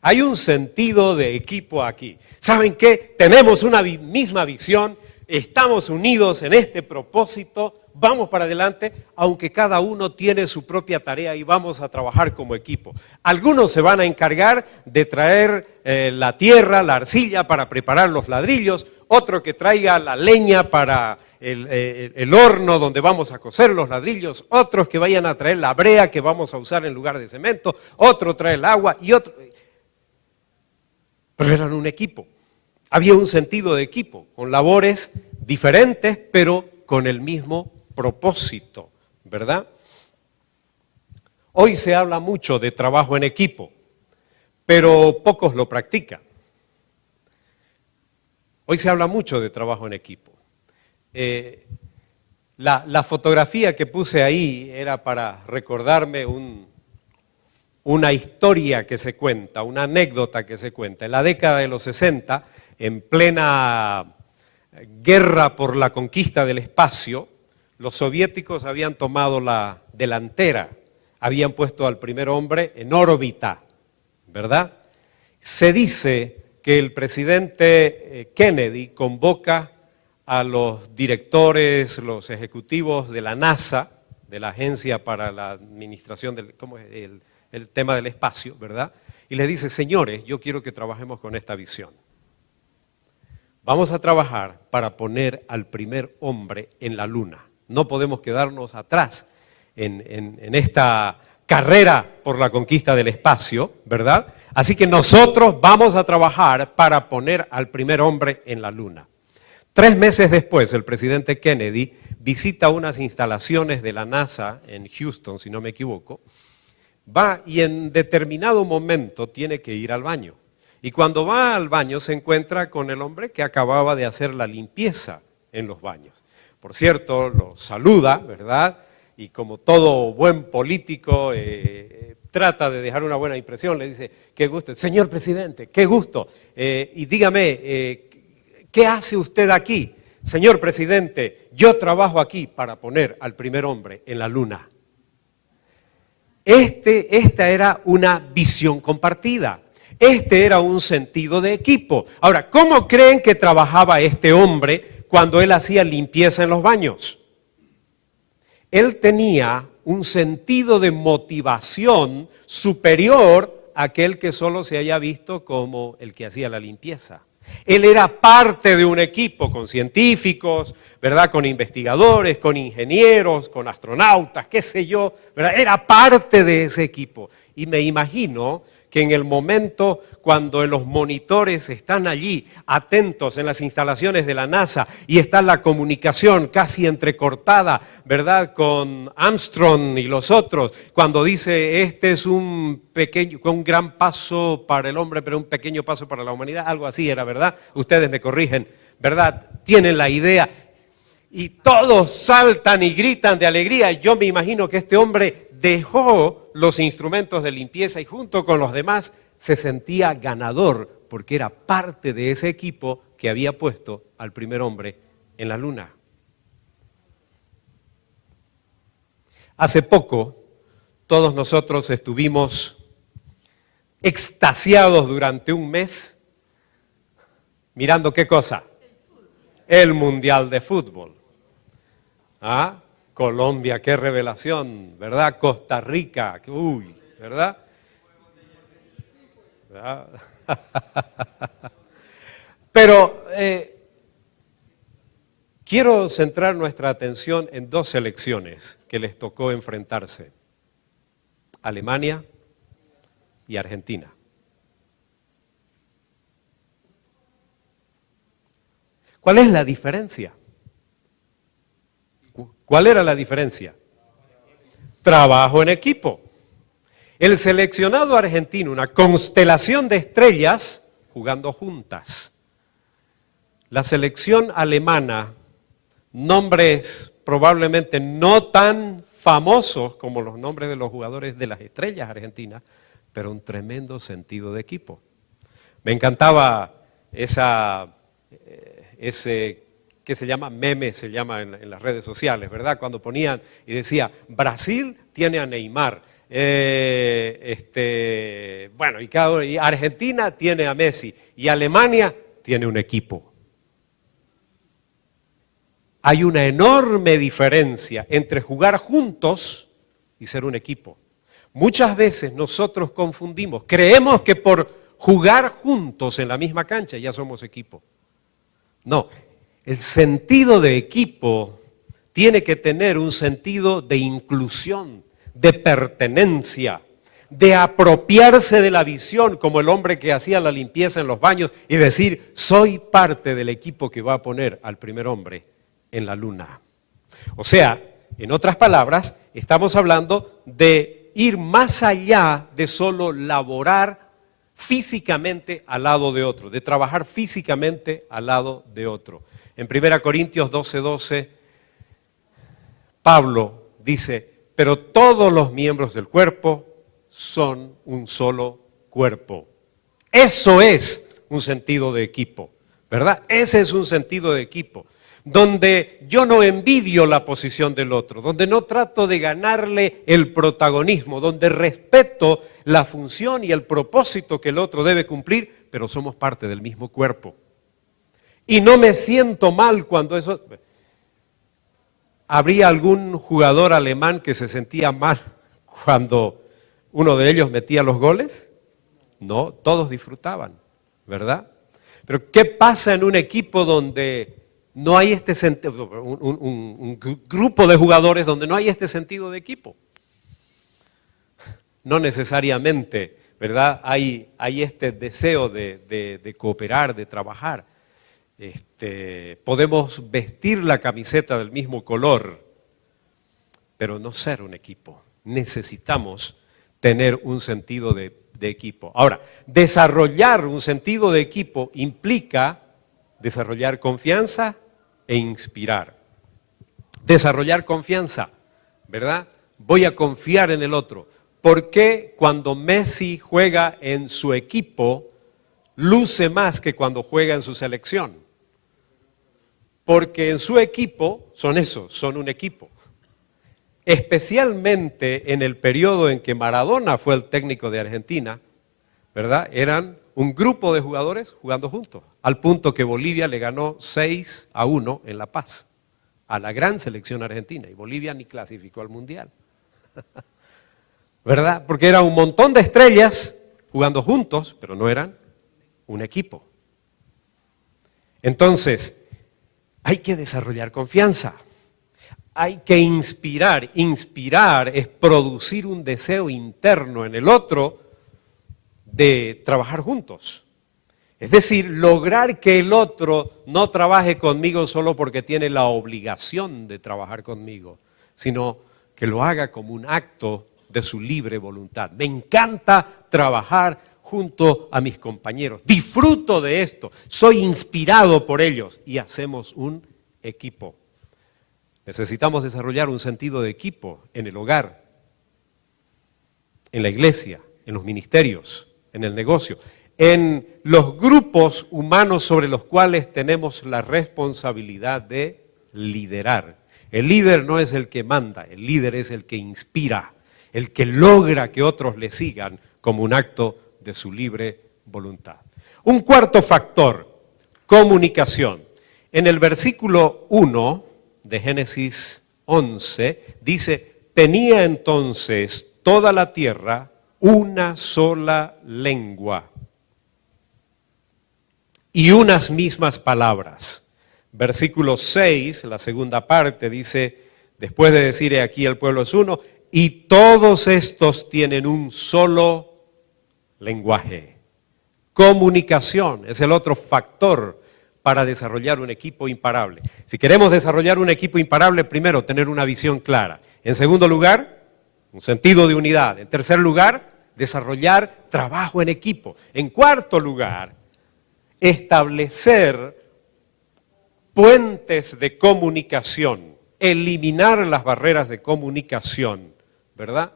Hay un sentido de equipo aquí. ¿Saben qué? Tenemos una misma visión, estamos unidos en este propósito, vamos para adelante, aunque cada uno tiene su propia tarea y vamos a trabajar como equipo. Algunos se van a encargar de traer la tierra, la arcilla para preparar los ladrillos, otro que traiga la leña para el horno donde vamos a cocer los ladrillos, otros que vayan a traer la brea que vamos a usar en lugar de cemento, otro trae el agua y otro... Pero eran un equipo, había un sentido de equipo, con labores diferentes pero con el mismo propósito, ¿verdad? Hoy se habla mucho de trabajo en equipo, pero pocos lo practican. Hoy se habla mucho de trabajo en equipo. La fotografía que puse ahí era para recordarme una historia que se cuenta, una anécdota que se cuenta. En la década de los 60, en plena guerra por la conquista del espacio, los soviéticos habían tomado la delantera, habían puesto al primer hombre en órbita, ¿verdad? Se dice que el presidente Kennedy convoca a los directores, los ejecutivos de la NASA, de la Agencia para la Administración del el tema del espacio, ¿verdad? Y les dice, señores, yo quiero que trabajemos con esta visión. Vamos a trabajar para poner al primer hombre en la luna. No podemos quedarnos atrás en esta carrera por la conquista del espacio, ¿verdad? Así que nosotros vamos a trabajar para poner al primer hombre en la luna. 3 meses después, el presidente Kennedy visita unas instalaciones de la NASA en Houston, si no me equivoco, va y en determinado momento tiene que ir al baño. Y cuando va al baño se encuentra con el hombre que acababa de hacer la limpieza en los baños. Por cierto, lo saluda, ¿verdad? Y como todo buen político, trata de dejar una buena impresión, le dice, qué gusto, señor presidente, qué gusto. Y dígame, ¿qué hace usted aquí? Señor presidente, yo trabajo aquí para poner al primer hombre en la luna. Esta era una visión compartida. Este era un sentido de equipo. Ahora, ¿cómo creen que trabajaba este hombre cuando él hacía limpieza en los baños? Él tenía un sentido de motivación superior a aquel que solo se haya visto como el que hacía la limpieza. Él era parte de un equipo con científicos, ¿verdad? Con investigadores, con ingenieros, con astronautas, qué sé yo, ¿verdad? Era parte de ese equipo. Y me imagino que en el momento cuando los monitores están allí, atentos en las instalaciones de la NASA, y está la comunicación casi entrecortada, ¿verdad?, con Armstrong y los otros, cuando dice, este es un gran paso para el hombre, pero un pequeño paso para la humanidad, algo así era, ¿verdad? Ustedes me corrigen, ¿verdad? Tienen la idea. Y todos saltan y gritan de alegría. Yo me imagino que este hombre dejó los instrumentos de limpieza y junto con los demás se sentía ganador porque era parte de ese equipo que había puesto al primer hombre en la luna. Hace poco todos nosotros estuvimos extasiados durante un mes mirando ¿qué cosa? El Mundial de Fútbol. ¿Ah? Colombia, qué revelación, ¿verdad? Costa Rica, uy, ¿verdad? ¿Verdad? Pero quiero centrar nuestra atención en dos selecciones que les tocó enfrentarse: Alemania y Argentina. ¿Cuál es la diferencia? ¿Cuál era la diferencia? Trabajo en equipo. El seleccionado argentino, una constelación de estrellas jugando juntas. La selección alemana, nombres probablemente no tan famosos como los nombres de los jugadores de las estrellas argentinas, pero un tremendo sentido de equipo. Me encantaba ese que se llama meme, se llama en las redes sociales, ¿verdad? Cuando ponían y decía, Brasil tiene a Neymar, y Argentina tiene a Messi, y Alemania tiene un equipo. Hay una enorme diferencia entre jugar juntos y ser un equipo. Muchas veces nosotros confundimos, creemos que por jugar juntos en la misma cancha ya somos equipo. No. El sentido de equipo tiene que tener un sentido de inclusión, de pertenencia, de apropiarse de la visión, como el hombre que hacía la limpieza en los baños y decir, soy parte del equipo que va a poner al primer hombre en la luna. O sea, en otras palabras, estamos hablando de ir más allá de solo laborar físicamente al lado de otro, de trabajar físicamente al lado de otro. En 1 Corintios 12:12, Pablo dice, pero todos los miembros del cuerpo son un solo cuerpo. Eso es un sentido de equipo, ¿verdad? Ese es un sentido de equipo, donde yo no envidio la posición del otro, donde no trato de ganarle el protagonismo, donde respeto la función y el propósito que el otro debe cumplir, pero somos parte del mismo cuerpo. Y no me siento mal cuando eso... ¿Habría algún jugador alemán que se sentía mal cuando uno de ellos metía los goles? No, todos disfrutaban, ¿verdad? Pero ¿qué pasa en un equipo donde no hay este sentido, un grupo de jugadores donde no hay este sentido de equipo? No necesariamente, ¿verdad? Hay este deseo de cooperar, de trabajar. Podemos vestir la camiseta del mismo color, pero no ser un equipo. Necesitamos tener un sentido de equipo. Ahora, desarrollar un sentido de equipo implica desarrollar confianza e inspirar. Desarrollar confianza, ¿verdad? Voy a confiar en el otro. ¿Por qué cuando Messi juega en su equipo luce más que cuando juega en su selección? Porque en su equipo son un equipo. Especialmente en el periodo en que Maradona fue el técnico de Argentina, ¿verdad? Eran un grupo de jugadores jugando juntos, al punto que Bolivia le ganó 6-1 en La Paz a la gran selección argentina, y Bolivia ni clasificó al Mundial. ¿Verdad? Porque era un montón de estrellas jugando juntos, pero no eran un equipo. Entonces, hay que desarrollar confianza. Hay que inspirar. Inspirar es producir un deseo interno en el otro de trabajar juntos. Es decir, lograr que el otro no trabaje conmigo solo porque tiene la obligación de trabajar conmigo, sino que lo haga como un acto de su libre voluntad. Me encanta trabajar junto a mis compañeros. Disfruto de esto. Soy inspirado por ellos y hacemos un equipo. Necesitamos desarrollar un sentido de equipo en el hogar, en la iglesia, en los ministerios, en el negocio, en los grupos humanos sobre los cuales tenemos la responsabilidad de liderar. El líder no es el que manda, el líder es el que inspira, el que logra que otros le sigan como un acto de su libre voluntad. Un cuarto factor, comunicación. En el versículo 1 de Génesis 11 dice, tenía entonces toda la tierra una sola lengua y unas mismas palabras. Versículo 6, la segunda parte, dice, después de decir, he aquí el pueblo es uno, y todos estos tienen un solo lenguaje. Comunicación es el otro factor para desarrollar un equipo imparable. Si queremos desarrollar un equipo imparable, primero, tener una visión clara. En segundo lugar, un sentido de unidad. En tercer lugar, desarrollar trabajo en equipo. En cuarto lugar, establecer puentes de comunicación, eliminar las barreras de comunicación, ¿verdad?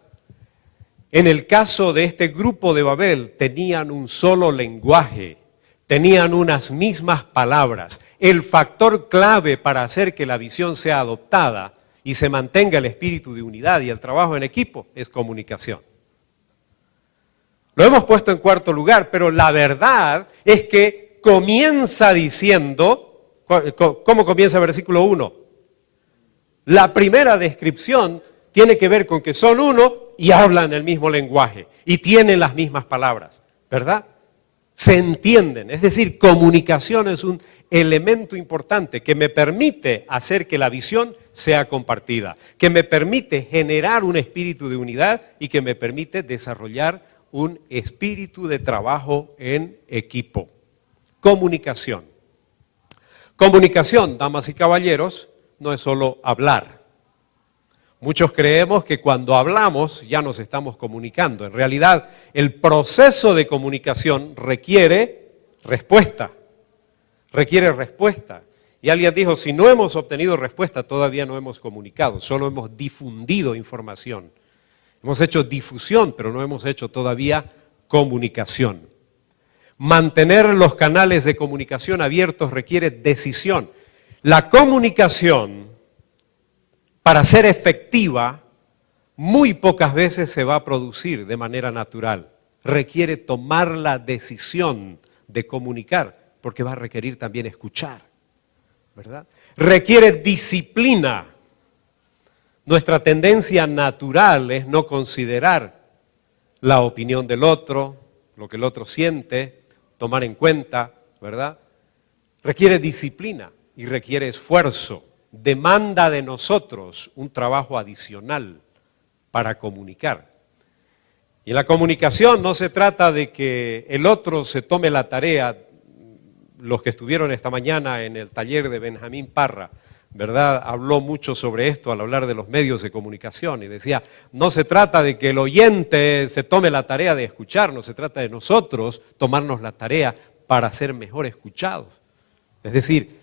En el caso de este grupo de Babel, tenían un solo lenguaje, tenían unas mismas palabras. El factor clave para hacer que la visión sea adoptada y se mantenga el espíritu de unidad y el trabajo en equipo es comunicación. Lo hemos puesto en cuarto lugar, pero la verdad es que comienza diciendo, ¿cómo comienza el versículo 1? La primera descripción tiene que ver con que son uno y hablan el mismo lenguaje y tienen las mismas palabras, ¿verdad? Se entienden, es decir, comunicación es un elemento importante que me permite hacer que la visión sea compartida, que me permite generar un espíritu de unidad y que me permite desarrollar un espíritu de trabajo en equipo. Comunicación. Comunicación, damas y caballeros, no es solo hablar. Muchos creemos que cuando hablamos ya nos estamos comunicando. En realidad, el proceso de comunicación requiere respuesta. Requiere respuesta. Y alguien dijo, si no hemos obtenido respuesta, todavía no hemos comunicado, solo hemos difundido información. Hemos hecho difusión, pero no hemos hecho todavía comunicación. Mantener los canales de comunicación abiertos requiere decisión. La comunicación, para ser efectiva, muy pocas veces se va a producir de manera natural. Requiere tomar la decisión de comunicar, porque va a requerir también escuchar, ¿verdad? Requiere disciplina. Nuestra tendencia natural es no considerar la opinión del otro, lo que el otro siente, tomar en cuenta, ¿verdad? Requiere disciplina y requiere esfuerzo. Demanda de nosotros un trabajo adicional para comunicar. Y en la comunicación no se trata de que el otro se tome la tarea, los que estuvieron esta mañana en el taller de Benjamín Parra, ¿verdad? Habló mucho sobre esto al hablar de los medios de comunicación y decía, no se trata de que el oyente se tome la tarea de escucharnos, se trata de nosotros tomarnos la tarea para ser mejor escuchados. Es decir,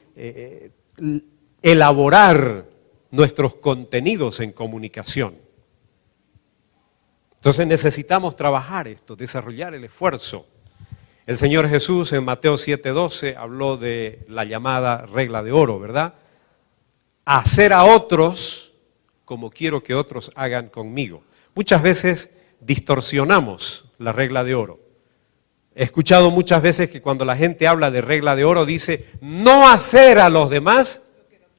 elaborar nuestros contenidos en comunicación. Entonces necesitamos trabajar esto, desarrollar el esfuerzo. El Señor Jesús en Mateo 7:12 habló de la llamada regla de oro, ¿verdad? Hacer a otros como quiero que otros hagan conmigo. Muchas veces distorsionamos la regla de oro. He escuchado muchas veces que cuando la gente habla de regla de oro dice, no hacer a los demás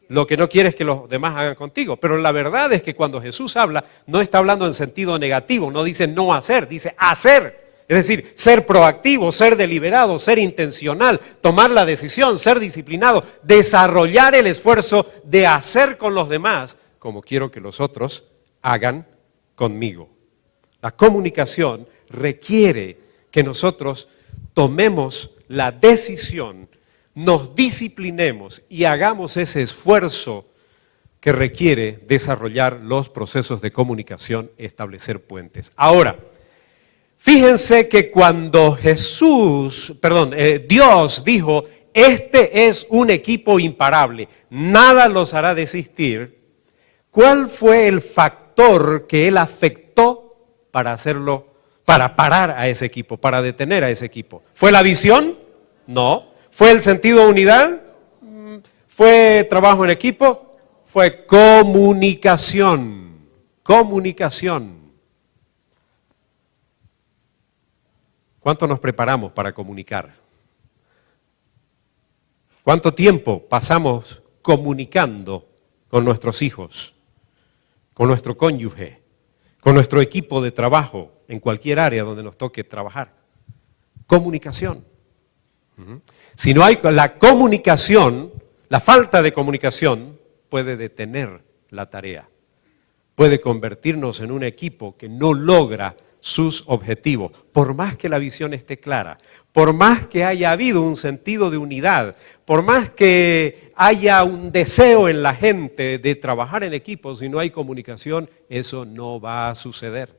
lo que no quieres que los demás hagan contigo. Pero la verdad es que cuando Jesús habla, no está hablando en sentido negativo, no dice no hacer, dice hacer. Es decir, ser proactivo, ser deliberado, ser intencional, tomar la decisión, ser disciplinado, desarrollar el esfuerzo de hacer con los demás como quiero que los otros hagan conmigo. La comunicación requiere que nosotros tomemos la decisión, nos disciplinemos y hagamos ese esfuerzo que requiere desarrollar los procesos de comunicación, establecer puentes. Ahora, fíjense que cuando Dios dijo, este es un equipo imparable, nada los hará desistir, ¿cuál fue el factor que él afectó para hacerlo, para parar a ese equipo, para detener a ese equipo? ¿Fue la visión? No. ¿Fue el sentido de unidad? ¿Fue trabajo en equipo? Fue comunicación. Comunicación. ¿Cuánto nos preparamos para comunicar? ¿Cuánto tiempo pasamos comunicando con nuestros hijos, con nuestro cónyuge, con nuestro equipo de trabajo, en cualquier área donde nos toque trabajar? Comunicación. Si no hay la comunicación, la falta de comunicación puede detener la tarea, puede convertirnos en un equipo que no logra sus objetivos, por más que la visión esté clara, por más que haya habido un sentido de unidad, por más que haya un deseo en la gente de trabajar en equipo. Si no hay comunicación, eso no va a suceder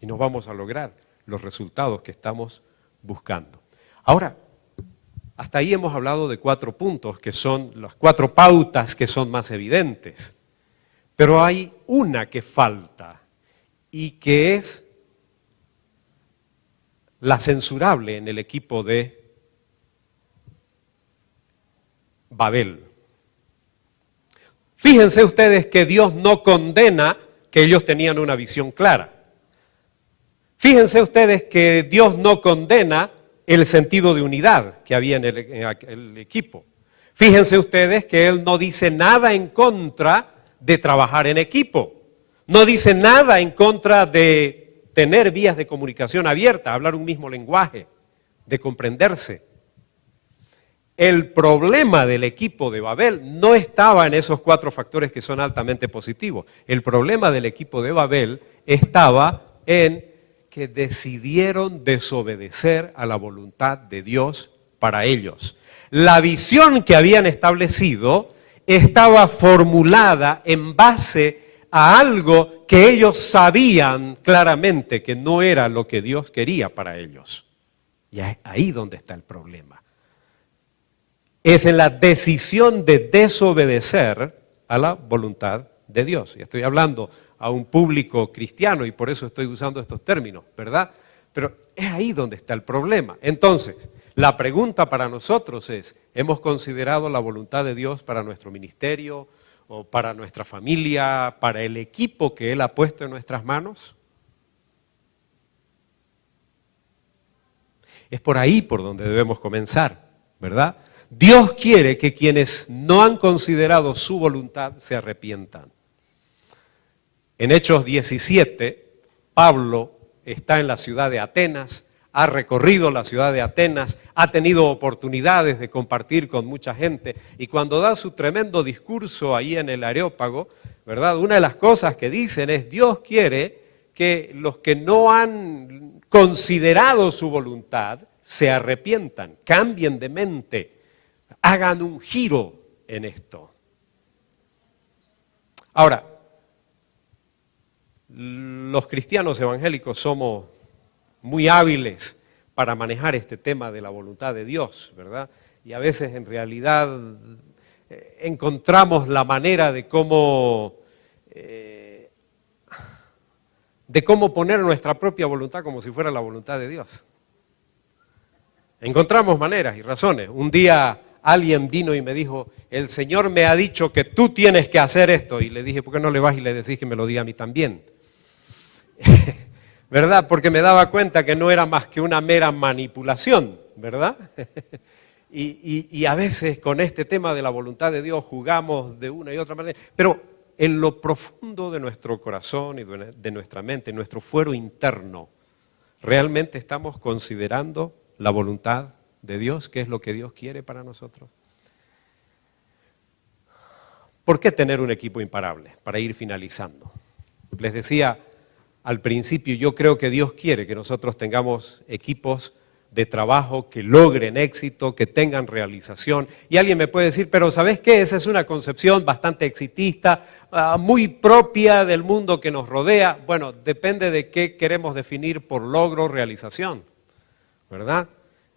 y no vamos a lograr los resultados que estamos buscando. Ahora, hasta ahí hemos hablado de 4 puntos, que son las 4 pautas que son más evidentes. Pero hay una que falta y que es la censurable en el equipo de Babel. Fíjense ustedes que Dios no condena que ellos tenían una visión clara. Fíjense ustedes que Dios no condena el sentido de unidad que había en el equipo. Fíjense ustedes que Él no dice nada en contra de trabajar en equipo. No dice nada en contra de tener vías de comunicación abiertas, hablar un mismo lenguaje, de comprenderse. El problema del equipo de Babel no estaba en esos 4 factores que son altamente positivos. El problema del equipo de Babel estaba en que decidieron desobedecer a la voluntad de Dios para ellos. La visión que habían establecido estaba formulada en base a algo que ellos sabían claramente que no era lo que Dios quería para ellos. Y es ahí donde está el problema. Es en la decisión de desobedecer a la voluntad de Dios. Y estoy hablando a un público cristiano y por eso estoy usando estos términos, ¿verdad? Pero es ahí donde está el problema. Entonces, la pregunta para nosotros es, ¿hemos considerado la voluntad de Dios para nuestro ministerio o para nuestra familia, para el equipo que Él ha puesto en nuestras manos? Es por ahí por donde debemos comenzar, ¿verdad? Dios quiere que quienes no han considerado su voluntad se arrepientan. En Hechos 17, Pablo está en la ciudad de Atenas, ha recorrido la ciudad de Atenas, ha tenido oportunidades de compartir con mucha gente y cuando da su tremendo discurso ahí en el Areópago, ¿verdad? Una de las cosas que dicen es, Dios quiere que los que no han considerado su voluntad se arrepientan, cambien de mente, hagan un giro en esto. Ahora, los cristianos evangélicos somos muy hábiles para manejar este tema de la voluntad de Dios, ¿verdad? Y a veces en realidad encontramos la manera de cómo poner nuestra propia voluntad como si fuera la voluntad de Dios. Encontramos maneras y razones. Un día alguien vino y me dijo, el Señor me ha dicho que tú tienes que hacer esto. Y le dije, ¿por qué no le vas y le decís que me lo diga a mí también? ¿verdad? Porque me daba cuenta que no era más que una mera manipulación, ¿verdad? Y a veces con este tema de la voluntad de Dios jugamos de una y otra manera, pero en lo profundo de nuestro corazón y de nuestra mente, en nuestro fuero interno, ¿realmente estamos considerando la voluntad de Dios? ¿Qué es lo que Dios quiere para nosotros? ¿Por qué tener un equipo imparable? Para ir finalizando. Les decía al principio, yo creo que Dios quiere que nosotros tengamos equipos de trabajo que logren éxito, que tengan realización. Y alguien me puede decir, pero ¿sabes qué? Esa es una concepción bastante exitista, muy propia del mundo que nos rodea. Bueno, depende de qué queremos definir por logro, realización, ¿verdad?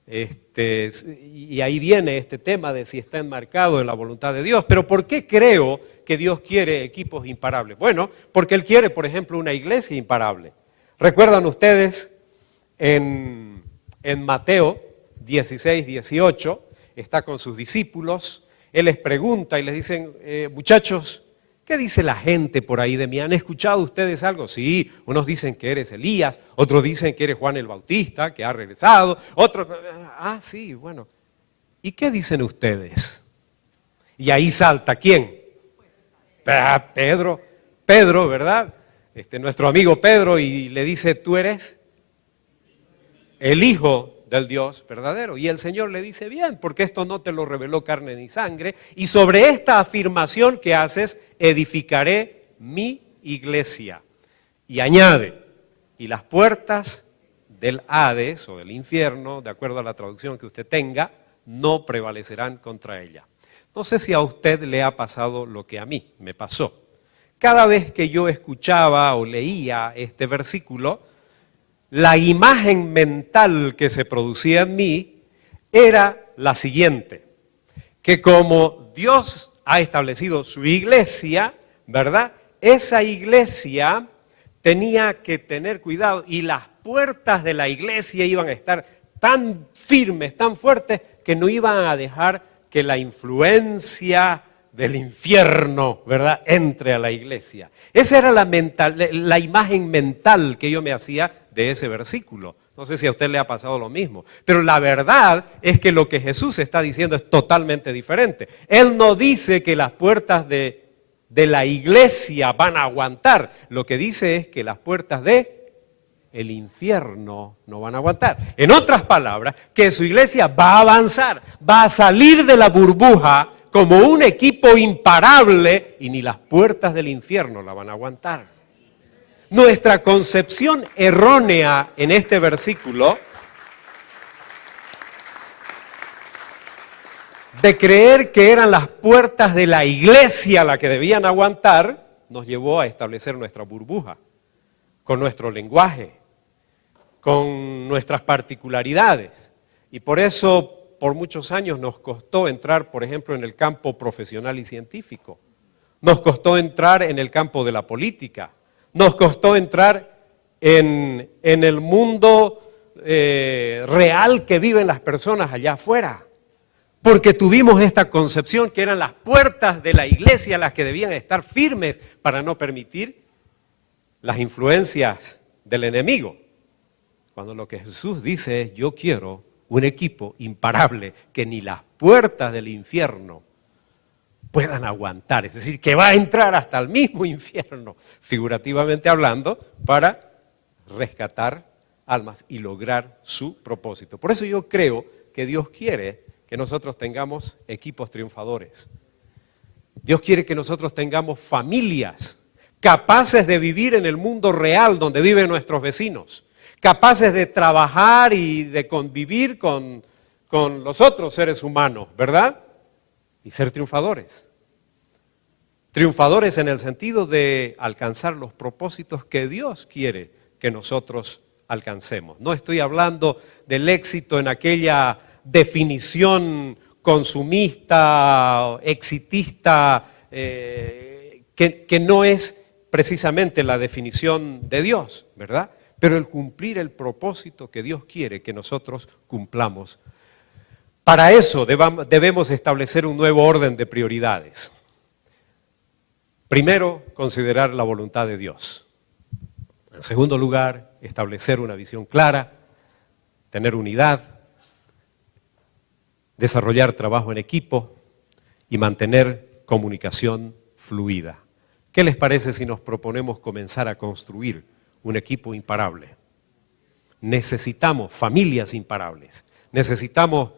Y ahí viene este tema de si está enmarcado en la voluntad de Dios. Pero ¿por qué creo que Dios quiere equipos imparables? Bueno, porque Él quiere, por ejemplo, una iglesia imparable. ¿Recuerdan ustedes en Mateo 16, 18, está con sus discípulos, Él les pregunta y les dicen, muchachos, ¿qué dice la gente por ahí de mí? ¿Han escuchado ustedes algo? Sí, unos dicen que eres Elías, otros dicen que eres Juan el Bautista, que ha regresado, otros, sí, bueno. ¿Y qué dicen ustedes? Y ahí salta, ¿quién? Pedro, ¿verdad? Nuestro amigo Pedro, y le dice, tú eres el Hijo del Dios verdadero. Y el Señor le dice, bien, porque esto no te lo reveló carne ni sangre, y sobre esta afirmación que haces, edificaré mi iglesia. Y añade, y las puertas del Hades o del infierno, de acuerdo a la traducción que usted tenga, no prevalecerán contra ella. No sé si a usted le ha pasado lo que a mí me pasó. Cada vez que yo escuchaba o leía este versículo, la imagen mental que se producía en mí era la siguiente, que como Dios ha establecido su iglesia, ¿verdad? Esa iglesia tenía que tener cuidado y las puertas de la iglesia iban a estar tan firmes, tan fuertes, que no iban a dejar que la influencia del infierno, ¿verdad?, entre a la iglesia. Esa era la imagen mental que yo me hacía de ese versículo. No sé si a usted le ha pasado lo mismo, pero la verdad es que lo que Jesús está diciendo es totalmente diferente. Él no dice que las puertas de la iglesia van a aguantar. Lo que dice es que las puertas del infierno no van a aguantar. En otras palabras, que su iglesia va a avanzar, va a salir de la burbuja como un equipo imparable y ni las puertas del infierno la van a aguantar. Nuestra concepción errónea en este versículo de creer que eran las puertas de la iglesia las que debían aguantar, nos llevó a establecer nuestra burbuja, con nuestro lenguaje, con nuestras particularidades. Y por eso, por muchos años nos costó entrar, por ejemplo, en el campo profesional y científico. Nos costó entrar en el campo de la política. Nos costó entrar en el mundo real que viven las personas allá afuera. Porque tuvimos esta concepción que eran las puertas de la iglesia las que debían estar firmes para no permitir las influencias del enemigo. Cuando lo que Jesús dice es, yo quiero un equipo imparable que ni las puertas del infierno puedan aguantar. Es decir, que va a entrar hasta el mismo infierno, figurativamente hablando, para rescatar almas y lograr su propósito. Por eso yo creo que Dios quiere que nosotros tengamos equipos triunfadores. Dios quiere que nosotros tengamos familias capaces de vivir en el mundo real donde viven nuestros vecinos, capaces de trabajar y de convivir con los otros seres humanos, ¿verdad? Y ser triunfadores. Triunfadores en el sentido de alcanzar los propósitos que Dios quiere que nosotros alcancemos. No estoy hablando del éxito en aquella definición consumista, exitista, que no es precisamente la definición de Dios, ¿verdad? Pero el cumplir el propósito que Dios quiere que nosotros cumplamos. Para eso debemos establecer un nuevo orden de prioridades. Primero, considerar la voluntad de Dios. En segundo lugar, establecer una visión clara, tener unidad, desarrollar trabajo en equipo y mantener comunicación fluida. ¿Qué les parece si nos proponemos comenzar a construir un equipo imparable? Necesitamos familias imparables, necesitamos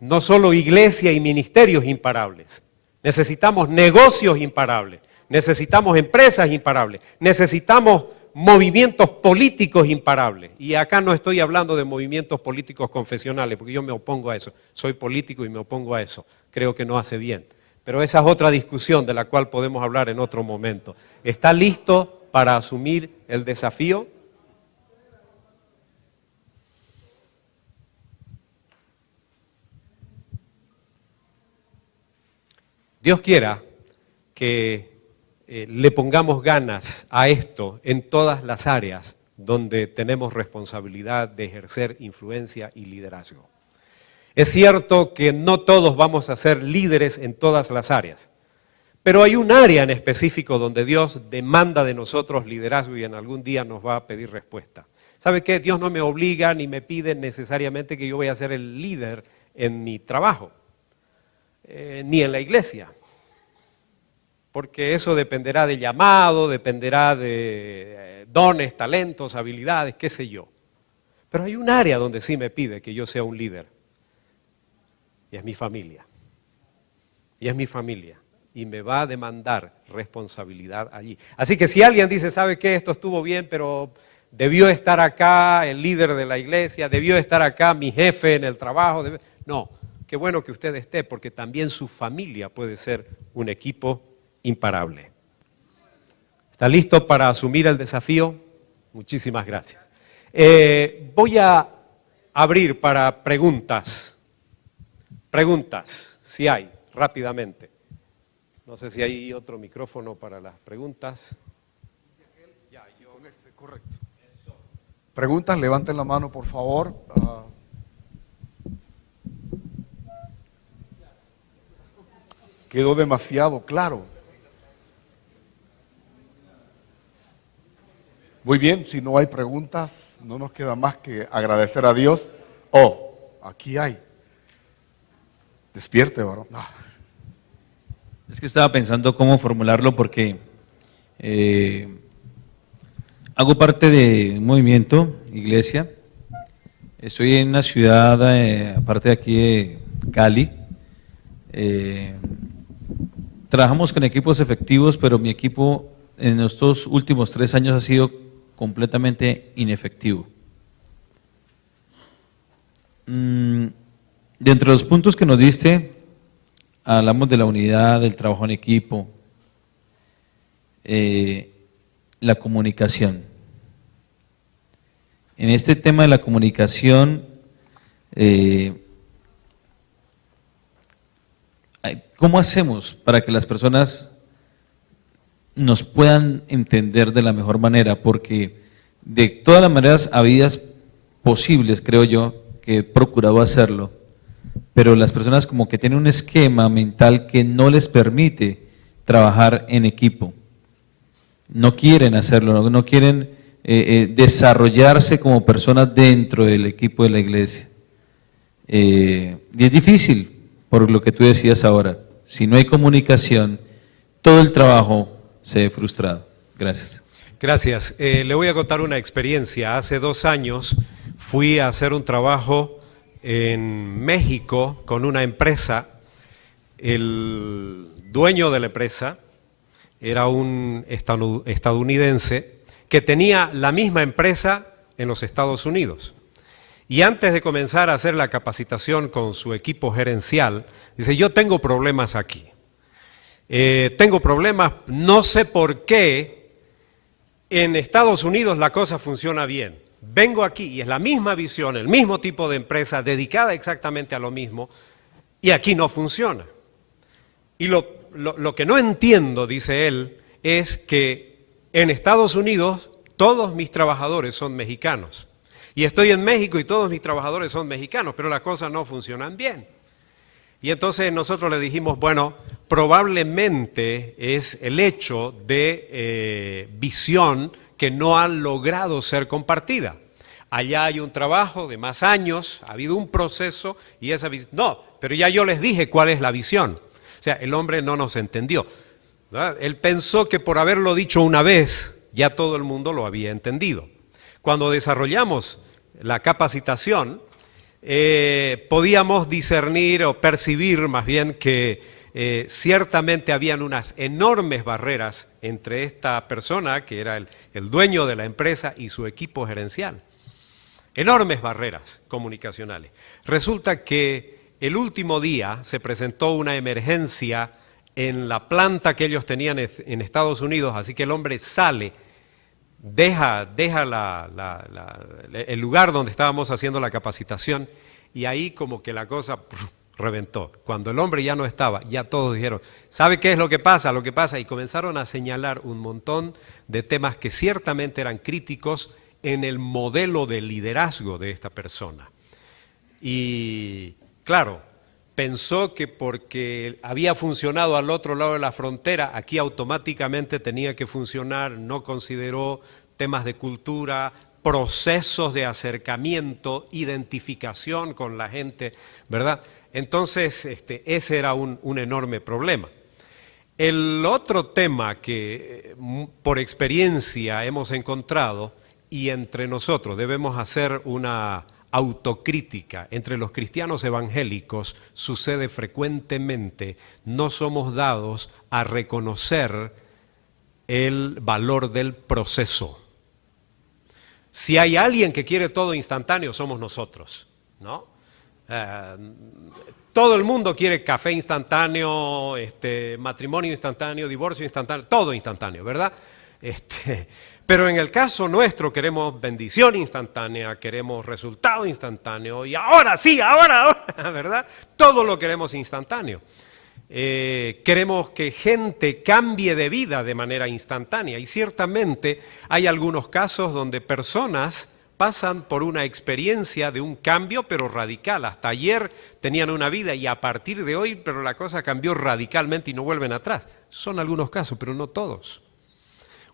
no solo iglesia y ministerios imparables, necesitamos negocios imparables, necesitamos empresas imparables, necesitamos movimientos políticos imparables. Y acá no estoy hablando de movimientos políticos confesionales, porque yo me opongo a eso. Soy político y me opongo a eso. Creo que no hace bien. Pero esa es otra discusión de la cual podemos hablar en otro momento. ¿Está listo para asumir el desafío? Dios quiera que le pongamos ganas a esto en todas las áreas donde tenemos responsabilidad de ejercer influencia y liderazgo. Es cierto que no todos vamos a ser líderes en todas las áreas, pero hay un área en específico donde Dios demanda de nosotros liderazgo y en algún día nos va a pedir respuesta. ¿Sabe qué? Dios no me obliga ni me pide necesariamente que yo vaya a ser el líder en mi trabajo, ni en la iglesia. Porque eso dependerá de llamado, dependerá de dones, talentos, habilidades, qué sé yo. Pero hay un área donde sí me pide que yo sea un líder. Y es mi familia. Y es mi familia. Y me va a demandar responsabilidad allí. Así que si alguien dice, ¿sabe qué? Esto estuvo bien, pero debió estar acá el líder de la iglesia, debió estar acá mi jefe en el trabajo. No, qué bueno que usted esté, porque también su familia puede ser un equipo imparable. ¿Está listo para asumir el desafío? Muchísimas gracias. Voy a abrir para preguntas. Preguntas, si hay, rápidamente. No sé si hay otro micrófono para las preguntas. Correcto. Preguntas, levanten la mano, por favor. Quedó demasiado claro. Muy bien, si no hay preguntas, no nos queda más que agradecer a Dios. Oh, aquí hay. Despierte, varón. No. Es que estaba pensando cómo formularlo porque hago parte de un movimiento, iglesia. Estoy en una ciudad, aparte de aquí de Cali. Trabajamos con equipos efectivos, pero mi equipo en estos últimos 3 años ha sido completamente inefectivo. Dentro de los puntos que nos diste, hablamos de la unidad, del trabajo en equipo, la comunicación. En este tema de la comunicación, ¿cómo hacemos para que las personas nos puedan entender de la mejor manera? Porque de todas las maneras habidas posibles, creo yo, que he procurado hacerlo, pero las personas como que tienen un esquema mental que no les permite trabajar en equipo. No quieren hacerlo, no quieren desarrollarse como personas dentro del equipo de la iglesia. Y es difícil, por lo que tú decías ahora. Si no hay comunicación, todo el trabajo se ve frustrado. Gracias. Gracias. Le voy a contar una experiencia. Hace 2 años fui a hacer un trabajo en México con una empresa. El dueño de la empresa era un estadounidense que tenía la misma empresa en los Estados Unidos. Y antes de comenzar a hacer la capacitación con su equipo gerencial, dice, yo tengo problemas aquí. Tengo problemas, no sé por qué en Estados Unidos la cosa funciona bien. Vengo aquí y es la misma visión, el mismo tipo de empresa dedicada exactamente a lo mismo y aquí no funciona. Y lo que no entiendo, dice él, es que en Estados Unidos todos mis trabajadores son mexicanos. Y estoy en México y todos mis trabajadores son mexicanos, pero las cosas no funcionan bien. Y entonces nosotros le dijimos, bueno, probablemente es el hecho de visión que no han logrado ser compartida. Allá hay un trabajo de más años, ha habido un proceso y esa visión. No, pero ya yo les dije cuál es la visión. O sea, el hombre no nos entendió, ¿verdad? Él pensó que por haberlo dicho una vez, ya todo el mundo lo había entendido. Cuando desarrollamos la capacitación, podíamos discernir o percibir más bien que ciertamente habían unas enormes barreras entre esta persona, que era el dueño de la empresa, y su equipo gerencial. Enormes barreras comunicacionales. Resulta que el último día se presentó una emergencia en la planta que ellos tenían en Estados Unidos, así que el hombre sale, deja el lugar donde estábamos haciendo la capacitación y ahí como que la cosa reventó. Cuando el hombre ya no estaba, ya todos dijeron, ¿sabe qué es lo que pasa? Lo que pasa, y comenzaron a señalar un montón de temas que ciertamente eran críticos en el modelo de liderazgo de esta persona. Y claro, pensó que porque había funcionado al otro lado de la frontera, aquí automáticamente tenía que funcionar, no consideró temas de cultura, procesos de acercamiento, identificación con la gente, ¿verdad? Entonces, ese era un enorme problema. El otro tema que por experiencia hemos encontrado, y entre nosotros debemos hacer una autocrítica, entre los cristianos evangélicos sucede frecuentemente, no somos dados a reconocer el valor del proceso. Si hay alguien que quiere todo instantáneo, somos nosotros, ¿no? Todo el mundo quiere café instantáneo, matrimonio instantáneo, divorcio instantáneo, todo instantáneo, ¿verdad? Pero en el caso nuestro queremos bendición instantánea, queremos resultado instantáneo y ahora sí, ahora, ¿verdad? Todo lo queremos instantáneo. Queremos que gente cambie de vida de manera instantánea y ciertamente hay algunos casos donde personas pasan por una experiencia de un cambio pero radical. Hasta ayer tenían una vida y a partir de hoy, pero la cosa cambió radicalmente y no vuelven atrás. Son algunos casos, pero no todos.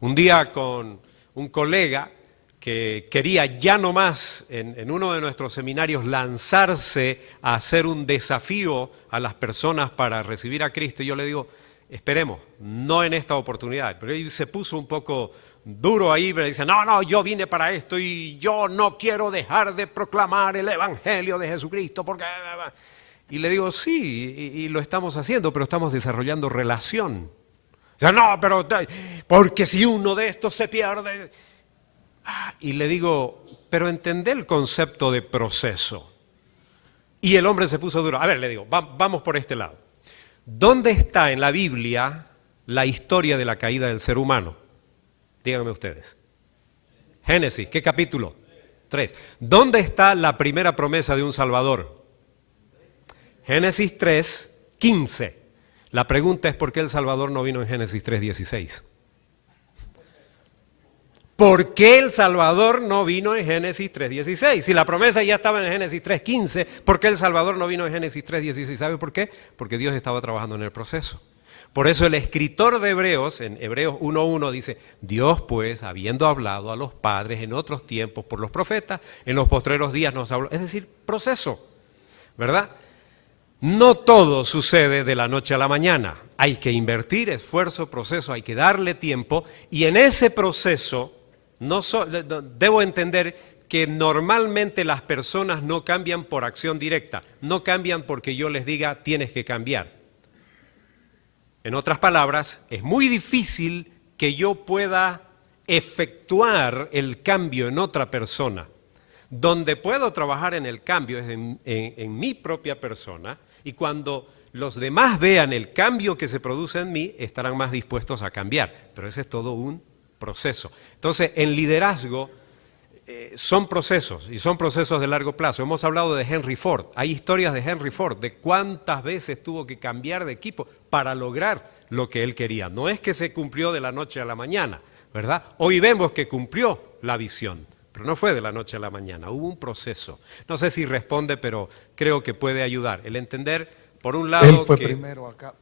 Un día con un colega que quería ya no más en uno de nuestros seminarios lanzarse a hacer un desafío a las personas para recibir a Cristo, y yo le digo, esperemos, no en esta oportunidad, pero él se puso un poco duro ahí, pero dice, no, yo vine para esto y yo no quiero dejar de proclamar el Evangelio de Jesucristo, porque... Y le digo, sí, y lo estamos haciendo, pero estamos desarrollando relación. O sea, no, pero porque si uno de estos se pierde... Y le digo, pero entendé el concepto de proceso. Y el hombre se puso duro. A ver, le digo, vamos por este lado. ¿Dónde está en la Biblia la historia de la caída del ser humano? Díganme ustedes. Génesis, ¿qué capítulo? 3. ¿Dónde está la primera promesa de un Salvador? Génesis 3, 15. La pregunta es ¿por qué el Salvador no vino en Génesis 3, 16? ¿Por qué el Salvador no vino en Génesis 3, 16? Si la promesa ya estaba en Génesis 3, 15, ¿por qué el Salvador no vino en Génesis 3, 16? ¿Sabe por qué? Porque Dios estaba trabajando en el proceso. Por eso el escritor de Hebreos, en Hebreos 1.1 dice, Dios pues, habiendo hablado a los padres en otros tiempos por los profetas, en los postreros días nos habló. Es decir, proceso, ¿verdad? No todo sucede de la noche a la mañana. Hay que invertir esfuerzo, proceso, hay que darle tiempo y en ese proceso debo entender que normalmente las personas no cambian por acción directa, no cambian porque yo les diga tienes que cambiar. En otras palabras, es muy difícil que yo pueda efectuar el cambio en otra persona. Donde puedo trabajar en el cambio es en mi propia persona y cuando los demás vean el cambio que se produce en mí, estarán más dispuestos a cambiar. Pero ese es todo un proceso. Entonces, en liderazgo son procesos y son procesos de largo plazo. Hemos hablado de Henry Ford. Hay historias de Henry Ford, de cuántas veces tuvo que cambiar de equipo para lograr lo que él quería. No es que se cumplió de la noche a la mañana, ¿verdad? Hoy vemos que cumplió la visión, pero no fue de la noche a la mañana. Hubo un proceso. No sé si responde, pero creo que puede ayudar. El entender, por un lado... Él fue primero acá.